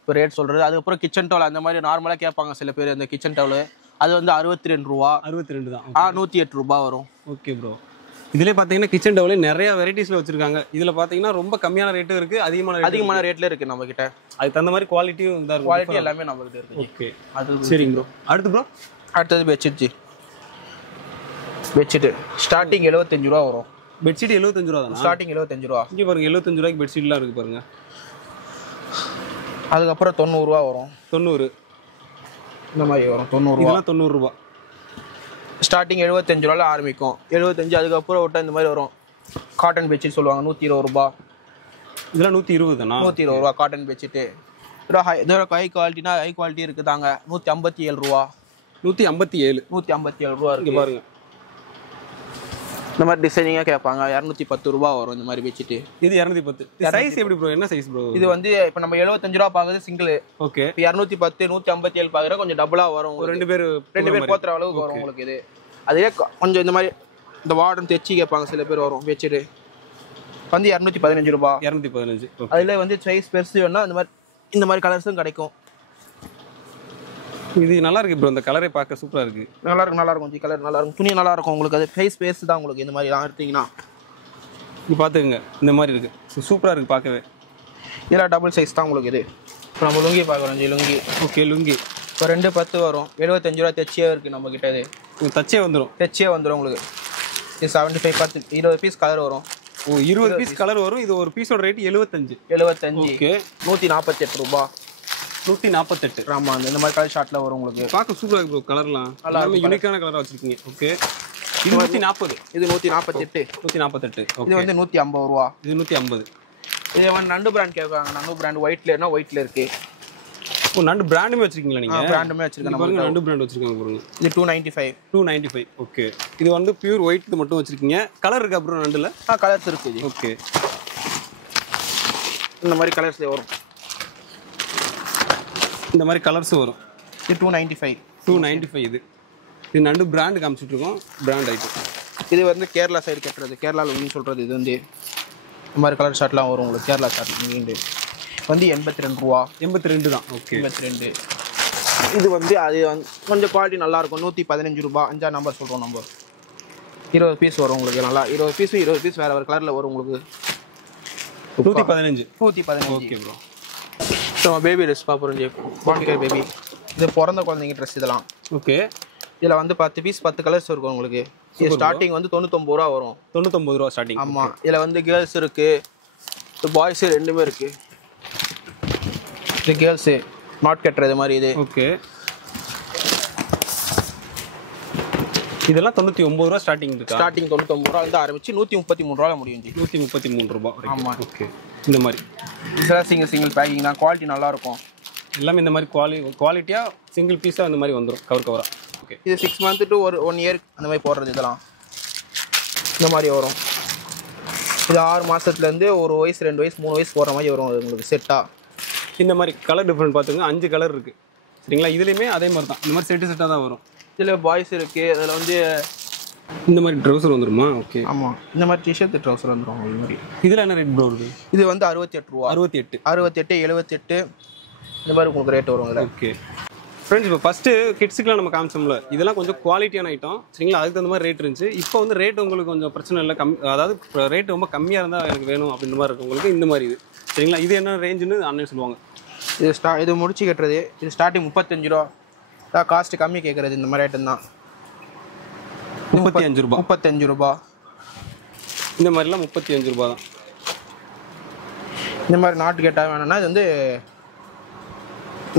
இப்போ ரேட் சொல்கிறது. அதுக்கப்புறம் கிச்சன் டவல் அந்த மாதிரி நார்மலாக கேட்பாங்க சில பேர். அந்த கிச்சன் டவல் அது வந்து 62 ரூபா. 62 தான். 108 ரூபா வரும். Okay bro. இதுலேயே பார்த்தீங்கன்னா கிச்சன் டவலே நிறைய வெரைட்டிஸில் வச்சிருக்காங்க. இதில் பார்த்தீங்கன்னா ரொம்ப கம்மியான ரேட்டும் இருக்குது, அதிகமான ரேட்டில் இருக்குது நம்மக்கிட்ட. அதுக்கு தகுந்த மாதிரி குவாலிட்டியும் இதாக இருக்கும். குவாலிட்டி எல்லாமே நம்மகிட்ட இருக்குது. ஓகே அது சரிங்க ப்ரோ. அடுத்தது பெட்ஷீட் ஜி. பெட்ஷீட்டு ஸ்டார்டிங் 75 ரூபா வரும். பெட்ஷீட் 75 ரூபா தான் ஸ்டார்டிங். 75 ரூபா. இங்கே பாருங்க 75 ரூபாய்க்கு பெட்ஷீட்லாம் இருக்குது பாருங்க. அதுக்கப்புறம் 90 ரூபா வரும். 90 இந்த மாதிரி வரும். 90 ரூபா. 90 ரூபா. ஸ்டார்டிங் 75 ரூபாயில் ஆரம்பிக்கும். 75. அதுக்கப்புறம் விட்டா இந்த மாதிரி வரும். காட்டன் பெட்ஷீட் சொல்லுவாங்க 120 ரூபா. இதெல்லாம் 120 தானா? 120 ரூபா காட்டன் பெட்ஷீட்டு. இதோட ஹை குவாலிட்டினா ஹை குவாலிட்டி இருக்குதாங்க. 157 ரூபா. 157 ரூபா இருக்கு பாருங்க. இந்த மாதிரி டிசைனிங்காக கேட்பாங்க. 210 ரூபா வரும் இந்த மாதிரி பெட்ஷீட்டு. இது 210. சைஸ் எப்படி ப்ரோ? என்ன சைஸ் ப்ரோ? இது வந்து இப்போ நம்ம 75 ரூபா பார்க்குறது சிங்கிள். ஓகே. இப்போ 210 157 பார்க்குற கொஞ்சம் டபுளாக வரும். ரெண்டு பேர் போத்துற அளவுக்கு வரும் உங்களுக்கு. இது அதுவே கொஞ்சம் இந்த மாதிரி இந்த வார்டன் தைச்சி கேட்பாங்க சில பேர் வரும் பெட்ஷீட்டு வந்து 215 ரூபா. 215. அதில் வந்து சைஸ் பெருசு வேணும்னா இந்த மாதிரி கலர்ஸும் கிடைக்கும். இது நல்லா இருக்கு ப்ரோ. இந்த கலரே பார்க்க சூப்பராக இருக்கு. நல்லா இருக்கும் ஜி. கலர் நல்லா இருக்கும். துணி நல்லா இருக்கும் உங்களுக்கு. அது சைஸ் பெருசு தான் உங்களுக்கு. இந்த மாதிரி தான் எடுத்தீங்கன்னா இது பார்த்துக்குங்க. இந்த மாதிரி இருக்கு. சூப்பராக இருக்கு பார்க்கவே. இதெல்லாம் டபுள் சைஸ் தான் உங்களுக்கு. இது இப்போ நம்ம லுங்கி பார்க்குறோம் ஜி. லுங்கி. ஓகே. லுங்கி இப்போ 210 வரும். 75 ரூபா தைச்சியே இருக்குது நம்மக்கிட்ட. இது தைச்சே வந்துடும் உங்களுக்கு. இது 75 20 பீஸ் கலர் வரும். 20 பீஸ் கலர் வரும். இது ஒரு பீஸோட ரேட் 75. ஓகே. 148 ரூபா. 148. ஆமாம். இந்த மாதிரி கலர் ஷார்ட்டில் வரும் உங்களுக்கு. பார்க்க சூப்பராக இருக்கு ப்ரோ. கலர்லாம் எல்லாமே யூனிக்கான கலராக வச்சுருக்கீங்க. ஓகே. இது 140. இது 148. 148. இது வந்து 150 ரூபா. இது 150. இது வந்து நண்டு பிராண்ட் கேட்பாங்க. நண்டு பிராண்ட் ஒயிட்ல இருக்கு. நண்டு பிராண்டுமே வச்சிருக்கீங்களா நீங்க? பிராண்டுமே வச்சிருக்கேன். பாருங்க நண்டு பிராண்ட் வச்சிருக்காங்க பாருங்க. இது 295. ஓகே. இது வந்து பியூர் ஒயிட் மட்டும் வச்சிருக்கீங்க. கலர் இருக்கா ப்ரோ நண்டுல? கலர்ஸ் இருக்கு. ஓகே. இந்த மாதிரி கலர்ஸ் வரும். இந்த மாதிரி கலர்ஸ் வரும். இது 295. இது நண்டு பிராண்ட் காமிச்சிட்டு இருக்கோம். Brand item. இது வந்து கேரளா சைடு கட்டுறது. கேரளாவில் வந்து சொல்றது. இது வந்து இந்த மாதிரி கலர் ஷார்ட்லாம் வரும் உங்களுக்கு. கேரளா ஷார்ட் வந்து 82 ரூபா. 82 தான். ஓகே. 82. இது வந்து அது வந்து கொஞ்சம் குவாலிட்டி நல்லா இருக்கும். 115 ரூபா. 5 நம்பர் சொல்கிறோம் நம்ம. 20 பீஸ் வரும் உங்களுக்கு. நல்லா 20 பீஸ் வேறு கலரில் வரும் உங்களுக்கு. 115. Okay bro. நம்ம பேபி ட்ரெஸ் பார்ப்போம். பாண்டிகர் பேபி. இது பிறந்த குழந்தைங்க ட்ரெஸ் இதெல்லாம். ஓகே. இதில் வந்து 10 பீஸ் 10 கலர்ஸ் இருக்கும் உங்களுக்கு. இது ஸ்டார்டிங் வந்து 99 ரூபா வரும். 99 ரூபா ஸ்டார்டிங். ஆமாம். இதில் வந்து கேர்ள்ஸ் இருக்குது, பாய்ஸு ரெண்டுமே இருக்குது. இது கேர்ள்ஸு நாட் கட்டுறது மாதிரி இது. ஓகே. இதெல்லாம் 99 ரூபா ஸ்டார்டிங் இருக்கு. ஸ்டார்டிங் 99 ரூபாயிலிருந்து ஆரம்பிச்சு 133 ரூபாயில் முடியும். 133 ரூபா. ஆமாம். ஓகே. இந்த மாதிரி இதெல்லாம் சிங்கிள் பேக்கிங் தான். குவாலிட்டி நல்லாயிருக்கும். எல்லாமே இந்த மாதிரி குவாலிட்டியாக சிங்கிள் பீஸாக அந்த மாதிரி வந்துடும் கவராக. ஓகே. இது 6 மந்த் டு 1 இயர் அந்த மாதிரி போடுறது. இதெல்லாம் இந்த மாதிரி வரும். இது 6 மாதத்துலேருந்து 1 வயசு 2 வயசு 3 வயசு போடுற மாதிரி வரும் உங்களுக்கு செட்டாக. இந்த மாதிரி கலர் டிஃப்ரெண்ட் பார்த்துங்க. 5 கலர் இருக்குது சரிங்களா. இதுலேயுமே அதே மாதிரி தான். இந்த மாதிரி செட்டாக தான் வரும். இதில் பாய்ஸ் இருக்குது. அதில் வந்து இந்த மாதிரி ட்ரௌசர் வந்துருமா? ஓகே. ஆமாம். இந்த மாதிரி டிஷர்ட் ட்ரௌசர் வந்துடும் இது மாதிரி. இதில் என்ன ரேட் ப்ரோ இருக்குது? இது வந்து 68 ரூபா. 68, 78 இந்த மாதிரி உங்களுக்கு ரேட் வரும். Okay friends. இப்போ ஃபஸ்ட்டு கிட்ஸுக்குலாம் நம்ம காமிச்சோம்ல, இதெல்லாம் கொஞ்சம் குவாலிட்டியான ஐட்டம் சரிங்களா. அதுக்கு தகுந்த மாதிரி ரேட் இருந்துச்சு. இப்போ வந்து ரேட் உங்களுக்கு கொஞ்சம் பிரச்சனை இல்லை. அதாவது ரேட் ரொம்ப கம்மியாக இருந்தால் எனக்கு வேணும் அப்படின்ற மாதிரி இருக்கும் உங்களுக்கு. இந்த மாதிரி இது சரிங்களா. இது என்ன ரேஞ்சுன்னு அண்ணன் சொல்லுவாங்க. இது முடிச்சு கட்டுறது. இது ஸ்டார்டிங் 35 ரூபா தான். காஸ்ட்டு கம்மி கேட்குறது இந்த மாதிரி ஐட்டம் தான். 35 ரூபா. 35 ரூபா. இந்த மாதிரிலாம் 35 ரூபா தான். இந்த மாதிரி நாட்டு கேட்டால் வேணும்னா இது வந்து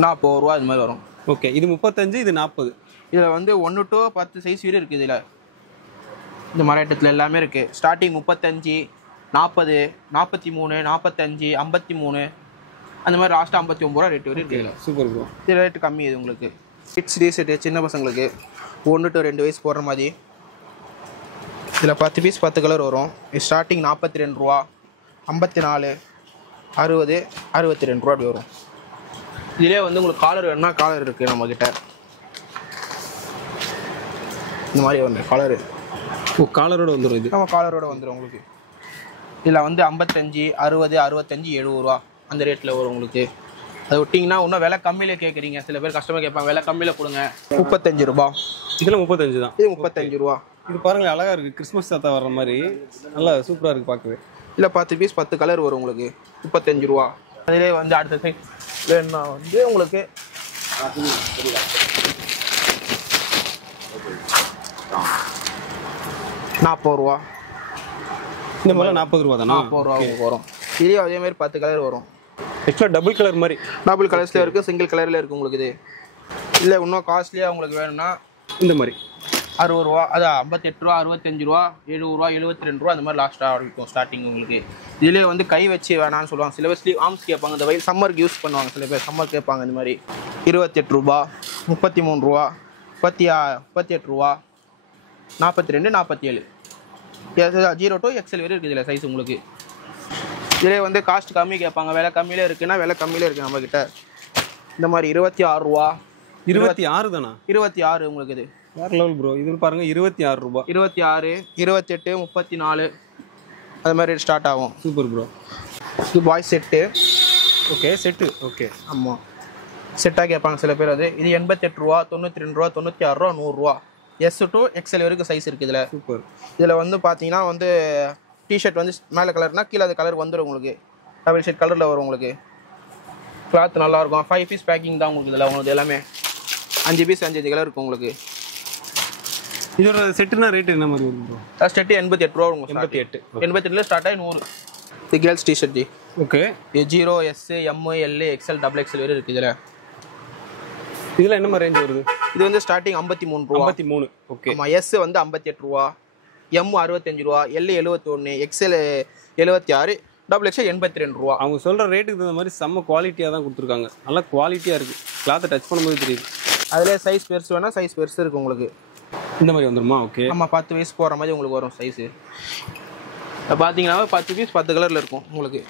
40 ரூபா இது மாதிரி வரும். ஓகே. இது 35, இது 40. இதில் வந்து 1 to 10 சைஸ் வீடு இருக்குது. இதில் இந்த மாதிரி ஐட்டத்தில் எல்லாமே இருக்குது. ஸ்டார்டிங் 35, 40, 43, 45, 53 அந்த மாதிரி லாஸ்ட்டாக 59 ரூபா ரேட் வரையும் இருக்குது. Super bro. இது ரேட்டு கம்மி. இது உங்களுக்கு கிட்ஸ் டீசெட்டு சின்ன பசங்களுக்கு 1 to 2 வயசு போடுற மாதிரி. இதில் 10 பீஸ் 10 கலர் வரும். இது ஸ்டார்டிங் 42 ரூபா, 54, 60, 62 ரூபா அப்படி வரும். இதிலே வந்து உங்களுக்கு காலர் வேணும்னா காலர் இருக்குது நம்மக்கிட்ட. இந்த மாதிரி வந்து காலரு. காலரோட வந்துடும் இது. நம்ம காலரோட வந்துடும் உங்களுக்கு. இதில் வந்து 55, 60, 65, 70 ரூபா அந்த ரேட்டில் வரும் உங்களுக்கு. அதை விட்டிங்கன்னா இன்னும் விலை கம்மியில கேட்குறீங்க. சில பேர் கஸ்டமர் கேட்பாங்க விலை கம்மியில கொடுங்க. 35 ரூபா. இதில் 35 தான். இது 35 ரூபா. இது பாருங்களேன், அழகா இருக்கு. கிறிஸ்மஸ் தாத்தா வர்ற மாதிரி நல்லா சூப்பரா இருக்கு பார்க்கவே. இல்லை 10 பீஸ் 10 கலர் வரும் உங்களுக்கு. 35 ரூபா. அதிலே வந்து அடுத்த சைஸ் வேணும்னா வந்து உங்களுக்கு 40 ரூபா. இந்த மாதிரி 40 ரூபா தானா? 40 ரூபா வரும். இதுலேயும் அதே மாதிரி 10 கலர் வரும். ஆக்சுவலாக டபுள் கலர் மாதிரி. டபுள் கலர்ஸ்ல இருக்குது, சிங்கிள் கலரில் இருக்குது உங்களுக்கு. இது இல்லை இன்னும் காஸ்ட்லியாக உங்களுக்கு வேணும்னா இந்த மாதிரி 60 ரூபா, அதான் 58 ரூபா, 65 ரூபா, 70 ரூபா, 72 ரூபா, அந்த மாதிரி லாஸ்ட்டாக இருக்கும் ஸ்டார்டிங் உங்களுக்கு. இதுலேயே வந்து கை வச்சு வேணான்னு சொல்லுவாங்க. சில பேர் ஸ்லீவ் ஆர்ம்ஸ் கேட்பாங்க. இந்த வயல் சம்மருக்கு யூஸ் பண்ணுவாங்க. சில பேர் சம்மர் கேட்பாங்க. இந்த மாதிரி 28 ரூபா, 33 ரூபா, 38 ரூபா, 42, 47. 0 to XL வரை இருக்குது இதில் சைஸ் உங்களுக்கு. இதிலே வந்து காஸ்ட் கம்மி கேட்பாங்க. விலை கம்மியிலே இருக்குன்னா விலை கம்மியிலே இருக்குது நம்மக்கிட்ட. இந்த மாதிரி 26 ரூபா. 26 தானா? 26 உங்களுக்கு. இது வேற லெவல் ப்ரோ. இது பாருங்க 26 ரூபா. 26, 28, 34 அது மாதிரி ஸ்டார்ட் ஆகும். Super bro. இது boys set. Okay, set. Okay, ஆமாம், செட்டாக கேட்பாங்க சில பேர். அது இது 88 ரூபா, 92 ரூபா, 96 ரூபா, 100 ரூபா. S to XL வரைக்கும் சைஸ் இருக்குது இதில். சூப்பர். இதில் வந்து பார்த்தீங்கன்னா வந்து டிஷர்ட் வந்து மேலே கலர்னா கீழே அது கலர் வந்துடும் உங்களுக்கு. டபுள் ஷேட் கலரில் வரும் உங்களுக்கு. கிளாத் நல்லாயிருக்கும். 5 பீஸ் பேக்கிங் தான் உங்களுக்கு. இதில் உங்களுக்கு எல்லாமே 5 பீஸ் 5 கலர் இருக்கும் உங்களுக்கு. இதோட செட்டுனா ரேட் என்ன மாதிரி வரும் ப்ரோ? செட்டு 88 ரூபா உங்களுக்கு. 88. 88 ஸ்டார்ட் ஆகி 100. இது கேர்ள்ஸ் டிஷர்ட் ஜி. ஓகே. இது 0, S, M, L, XL, XXL வரை இருக்குது இதில். இதில் என்ன மாதிரி ரேஞ்ச் வருது? இது வந்து ஸ்டார்டிங் 53 ரூபா. 53. ஓகே. ஆமாம். S வந்து 58 ரூபா, M 65 ரூபா, L 71, XL 76, XXL 82 ரூபா. அவங்க சொல்கிற ரேட்டுக்கு தகுந்த மாதிரி செம்ம குவாலிட்டியாக தான் கொடுத்துருக்காங்க. நல்லா குவாலிட்டியாக இருக்குது. கிளாத்தை டச் பண்ணும்போது தெரியுது. அதில் சைஸ் பெருசு வேணால் சைஸ் பெருசு இருக்குது உங்களுக்கு. இந்த மாதிரி வந்துருமா? ஓகே. ஆமாம், 10 வயசு போகிற மாதிரி உங்களுக்கு வரும் சைஸு. பார்த்தீங்கன்னா 10 பீஸ் 10 கலரில் இருக்கும் உங்களுக்கு.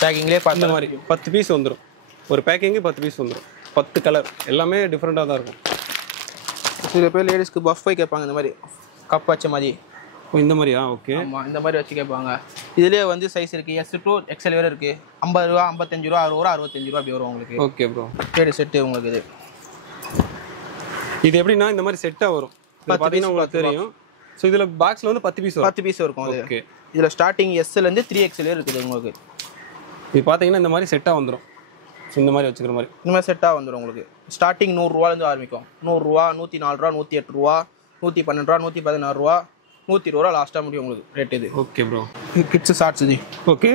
பேக்கிங்லேயே இந்த மாதிரி 10 பீஸ் வந்துடும். ஒரு பேக்கிங்கு 10 பீஸ் வந்துடும். 10 கலர் எல்லாமே டிஃப்ரெண்ட்டாக தான் இருக்கும். சில பேர் லேடிஸ்க்கு பஃபை கேட்பாங்க. இந்த மாதிரி கப் வச்ச மாதிரி. ஓ, இந்த மாதிரியா? ஓகே. ஆமாம், இந்த மாதிரி வச்சு கேட்பாங்க. இதுலேயே வந்து சைஸ் இருக்குது. S to XL வரை இருக்குது. 50 ரூபா, 55 ரூபா, 60 ரூபா, 65 ரூபா அப்படி வரும் உங்களுக்கு. Okay bro. சரி, செட்டு உங்களுக்கு. இது எப்படின்னா இந்த மாதிரி செட்டாக வரும். பார்த்தீங்கன்னா உங்களுக்கு தெரியும். ஸோ இதில் பாக்ஸில் வந்து 10 பீஸ் வரும். 10 பீஸ் இருக்கும். ஓகே. இதில் ஸ்டார்டிங் Sலேருந்து 3XL இருக்குது உங்களுக்கு. இது பார்த்தீங்கன்னா இந்த மாதிரி செட்டாக வந்துடும். ஸோ இந்த மாதிரி வச்சுக்கிற மாதிரி இந்த மாதிரி செட்டாக வந்துடும் உங்களுக்கு. ஸ்டார்டிங் 100 ரூபாலேருந்து ஆரம்பிக்கும். 100 ரூபா, 104 ரூபா, 108 ரூபா, 112 ரூபா, 116 ரூபா, 120 ரூபா லாஸ்ட்டாக முடியும் உங்களுக்கு ரேட். இது ஓகே ப்ரோ. இது கிட்ஸ் ஷார்ட்ஸ். இது ஓகே.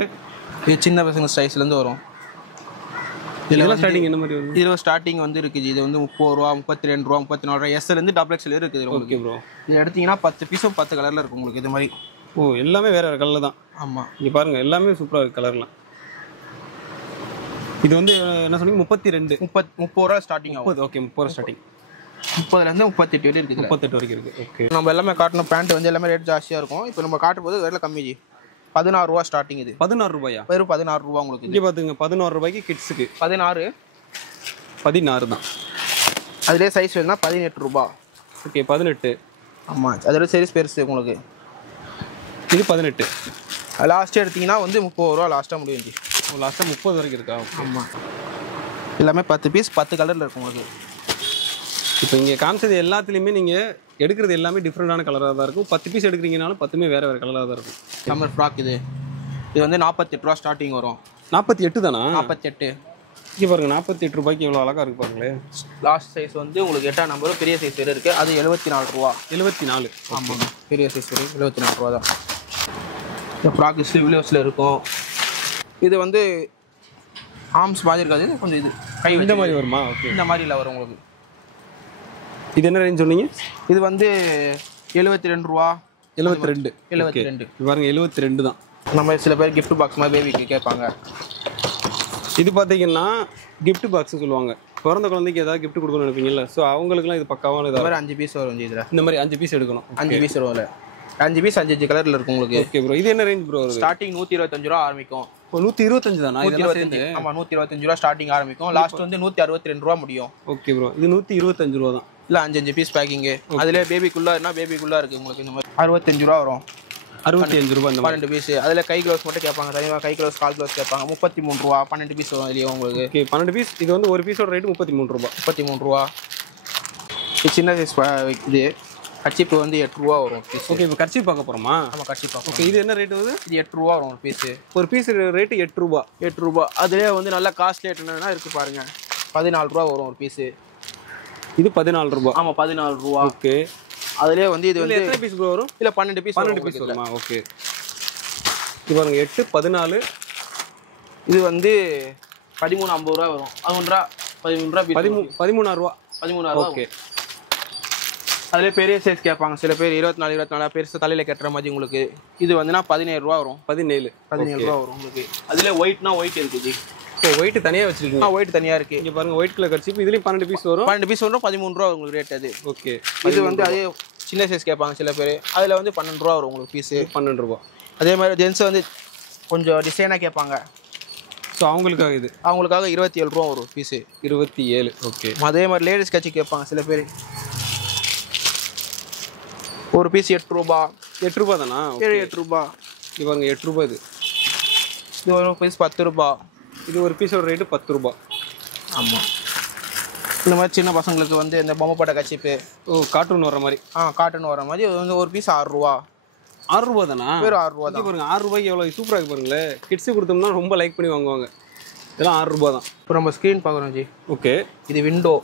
இது சின்ன பசங்க சைஸ்லேருந்து வரும். இதில் ஸ்டார்டிங் என்ன மாதிரி வரும்? இதில் ஸ்டார்டிங் வந்து இருக்குது. இது வந்து 30 ரூபா, 32 ரூபா, 34 ரூபா, Sலேருந்து XXL இருக்குது உங்களுக்கு. Okay bro. இது எடுத்தீங்கன்னா 10 பீஸும் 10 கலரில் இருக்கும் உங்களுக்கு. இது மாதிரி. ஓ, எல்லாமே வேறு வேறு கலரில் தான். ஆமாம், இங்கே பாருங்கள், எல்லாமே சூப்பராக இருக்குது கலர்லாம். இது வந்து என்ன சொன்னீங்க? 32. 30 ரூபா ஸ்டார்டிங் ஆகும். ஓகே, 30 ரூபா ஸ்டார்டிங். 30லேருந்து 38 வரை இருக்குது. 38 வரைக்கும் இருக்குது. ஓகே. நம்ம எல்லாமே காட்டணும். பேண்ட் வந்து எல்லாமே ரேட் ஜாஸ்தியாக இருக்கும். இப்போ நம்ம காட்டும் போது வேலை கம்மி. 16 ரூபா ஸ்டார்டிங். இது 16 ரூபாயா? வெறும் 16 ரூபா உங்களுக்கு. இங்கே பார்த்துங்க, 16 ரூபாய்க்கு கிட்ஸுக்கு. 16 தான். அதிலே சைஸ் வேணும்னா 18 ரூபா. ஓகே, 18. ஆமாம், அதோட சைஸ் பெருசு உங்களுக்கு. இது 18. லாஸ்ட்டு எடுத்திங்கன்னா வந்து 30 ரூபா லாஸ்ட்டாக முடியும். லாஸ்ட்டாக 30 வரைக்கும் இருக்கா? ஆமாம், எல்லாமே 10 பீஸ் 10 கலரில் இருக்கும் உங்களுக்கு. இப்போ இங்கே காமிச்சது எல்லாத்துலேயுமே நீங்கள் எடுக்கிறது எல்லாமே டிஃப்ரெண்டான கலராக தான் இருக்கும். 10 பீஸ் எடுக்கிறீங்கனாலும் 10மே வேறு வேறு கலராக தான் இருக்கும். Summer frock. இது வந்து 48 ரூபா ஸ்டார்டிங் வரும். 48 தானா? 48. இங்கே பாருங்கள், 48 ரூபாய்க்கு எவ்வளோ அழகாக இருக்கு பாருங்களேன். லாஸ்ட் சைஸ் வந்து உங்களுக்கு 8ஆம் நம்பரும் பெரிய சைஸ் வேறு இருக்குது. அது 74 ரூபா. 74. ஆமாங்க, பெரிய சைஸ் வரும். 74 ரூபா தான். இந்த ஃப்ராக் ஸ்லீவ்லெஸ்ஸில் இருக்கும். இது வந்து ஆர்ம்ஸ் மாதிரி இருக்காது. கொஞ்சம் இது கை இந்த மாதிரி வருமா? ஓகே. இந்த மாதிரில வரும் உங்களுக்கு. இது என்ன ரேஞ்ச் சொன்னீங்க? இது வந்து 72 ரூபா. 72. 72 பாருங்க, 72 தான். நம்ம சில பேர் கிஃப்ட் பாக்ஸ் மாதிரி பேபிக்கு கேட்பாங்க. இது பார்த்தீங்கன்னா கிஃப்ட் பாக்ஸ் சொல்லுவாங்க. பிறந்த குழந்தைக்கு ஏதாவது கிஃப்ட் கொடுக்கணும்னு நினைப்பீங்கல்ல, ஸோ அவங்களுக்குலாம் இது பக்காவான இதாக. 5 பீஸ் வரும் இதில். இந்த மாதிரி 5 பீஸ் எடுக்கணும். 5 பீஸ் வரும். 5 பீஸ் 5 கலரில் இருக்கும் உங்களுக்கு. Okay bro. இது என்ன ரேஞ்ச் ப்ரோ? ஸ்டார்டிங் 125 ரூபா ஆரம்பிக்கும். 125 தானா? 125. ஆமாம், 125 ரூபா ஸ்டார்டிங் ஆரம்பிக்கும். லாஸ்ட் வந்து 162 ரூபா முடியும். Okay bro. இது 125 ரூபா தான். இல்லை, 5 பீஸ் பேக்கிங்கு. அதில் பேபிக்குள்ளே இருக்குது உங்களுக்கு. இந்த மாதிரி 65 ரூபா வரும். 65 ரூபாய் இந்த மாதிரி. 12 பீஸ். அதில் கை க்ளவுஸ் மட்டும் கேட்பாங்க, தனியாக கை க்ளவுஸ் கால் க்ளவுஸ் கேட்பாங்க. 33 ரூபா 12 பீஸ் வரும் இதுலேயே உங்களுக்கு. Okay 12 piece. இது வந்து ஒரு பீஸோட ரேட்டு 33 ரூபாய். 33 ரூபா. இது சின்ன சைஸ் இது கர்ச்சீப் வந்து 8 ரூபா வரும் பீஸ். ஓகே இப்போ கர்ச்சீப் பார்க்க போகிறோமா? ஆமாம் கர்ச்சீப் பார்க்க. ஓகே இது என்ன ரேட்டு வருது? இது 8 ரூபா வரும் ஒரு பீஸு. ஒரு பீஸ் ரேட்டு 8 ரூபா. 8 ரூபா. அதிலே வந்து நல்லா காஸ்ட்லி என்னென்னா இருக்குது பாருங்கள், 14 ரூபா வரும் ஒரு பீஸு. இது 14 ரூபா. ஆமாம் 14 ரூபா. ஓகே அதிலே வந்து இது வந்து எத்தனை பீஸ் வரும்? இல்லை 12 பீஸ். 12 பீஸ் வருமா? ஓகே இது பாருங்க 8 14. இது வந்து 13.50 ரூபா வரும். 11 ரூபா 13 ரூபா 13 ரூபா. 13 ரூபா. ஓகே அதிலே பெரிய சைஸ் கேட்பாங்க சில பேர், 24 பெருசு தலையில் கட்டுற மாதிரி உங்களுக்கு. இது வந்துன்னா 17 ரூபா வரும். 17 ரூபா வரும் உங்களுக்கு. அதிலே ஒயிட்னா ஒயிட் இருக்குது. ஓ ஒயிட் தனியாக வச்சிருக்கீங்க? ஒயிட் தனியாக இருக்குது. இங்கே பாருங்க ஒயிட் கலர் கர்ச்சீப். இதுலேயும் 12 பீஸ் வரும். 12 பீஸ் வரும். 13 ரூபா உங்களுக்கு ரேட் அது. ஓகே இது வந்து அதே சின்ன சைஸ் கேட்பாங்க சில பேர், அதில் வந்து 12 ரூபா வரும் உங்களுக்கு பீஸு. 12 ரூபா. அதே மாதிரி ஜென்ஸ் வந்து கொஞ்சம் டிசைனாக கேட்பாங்க, ஸோ அவங்களுக்காக இது அவங்களுக்காக 27 ரூபா வரும் பீஸு. 27. ஓகே அதே மாதிரி லேடிஸ் கட்சி கேட்பாங்க சில பேர், ஒரு பீஸ் 8 ரூபா. 8 ரூபா தானா? 8 ரூபா. இது பாருங்க 8 ரூபா. இது ஒரு பீஸ் 10 ரூபா. இது ஒரு பீஸோட ரேட்டு 10 ரூபா. ஆமாம். இந்த மாதிரி சின்ன பசங்களுக்கு வந்து இந்த பொம்மை பட்ட கச்சிப்பு, கார்ட்டூன் வர மாதிரி, காட்டன் வர மாதிரி இது வந்து ஒரு பீஸ் 6 ரூபா. 6 ரூபா தானா? வெறும் 6 ரூபா தான். பாருங்க 6 ரூபாய்க்கு எவ்வளோ சூப்பராக இருக்கு பாருங்களேன். கிட்ஸு கொடுத்தோம்னா ரொம்ப லைக் பண்ணி வாங்குவாங்க. இதெல்லாம் 6 ரூபா தான். இப்போ நம்ம ஸ்க்ரீன் பார்க்குறோம் ஜி. ஓகே இது விண்டோ.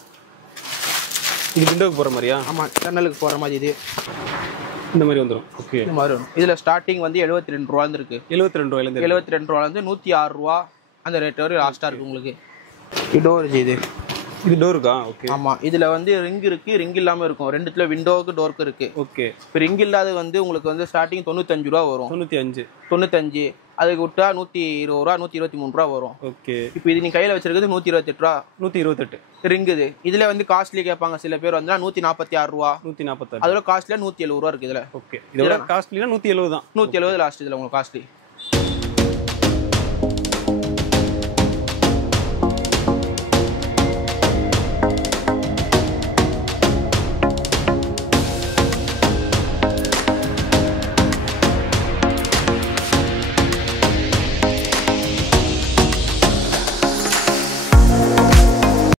இது விண்டோக்கு போகிற மாதிரியா? ஆமாம் ஜன்னலுக்கு போகிற மாதிரி. இது இந்த மாதிரி வந்துடும். ஓகே இந்த மாதிரி வரும். இதில் ஸ்டார்டிங் வந்து 72 ரூபாலேருந்து இருக்குது. 72 ரூபாயிலேருந்து 72 ரூபாலேருந்து 106 ரூபா அந்த ரேட் வரை லாஸ்ட்டாக இருக்குது உங்களுக்கு. இது டோர் ஜி. இது டோருக்கா? ஓகே ஆமாம். இதில் வந்து ரிங் இருக்குது, ரிங் இல்லாமல் இருக்கும். ரெண்டுத்துல விண்டோவுக்கு டோருக்கு இருக்குது. ஓகே இப்போ ரிங் இல்லாத வந்து உங்களுக்கு வந்து ஸ்டார்டிங் 95 ரூபா வரும். 95. அதுக்கு விட்டா 120 ரூபா 123 ரூபா வரும். ஓகே இப்போ இது நீ கையில் வச்சிருக்கிறது 128 ரூபா. 128 ரிங். இது இதில் வந்து காஸ்ட்லி கேட்பாங்க சில பேர் வந்து 146 ரூபா. 146. அதோட காஸ்ட்லியாக 170 ரூபா இருக்குது இதில். ஓகே இதோட காஸ்ட்லினா 170 தான். 170 லாஸ்ட் இதில் உங்களுக்கு காஸ்ட்லி.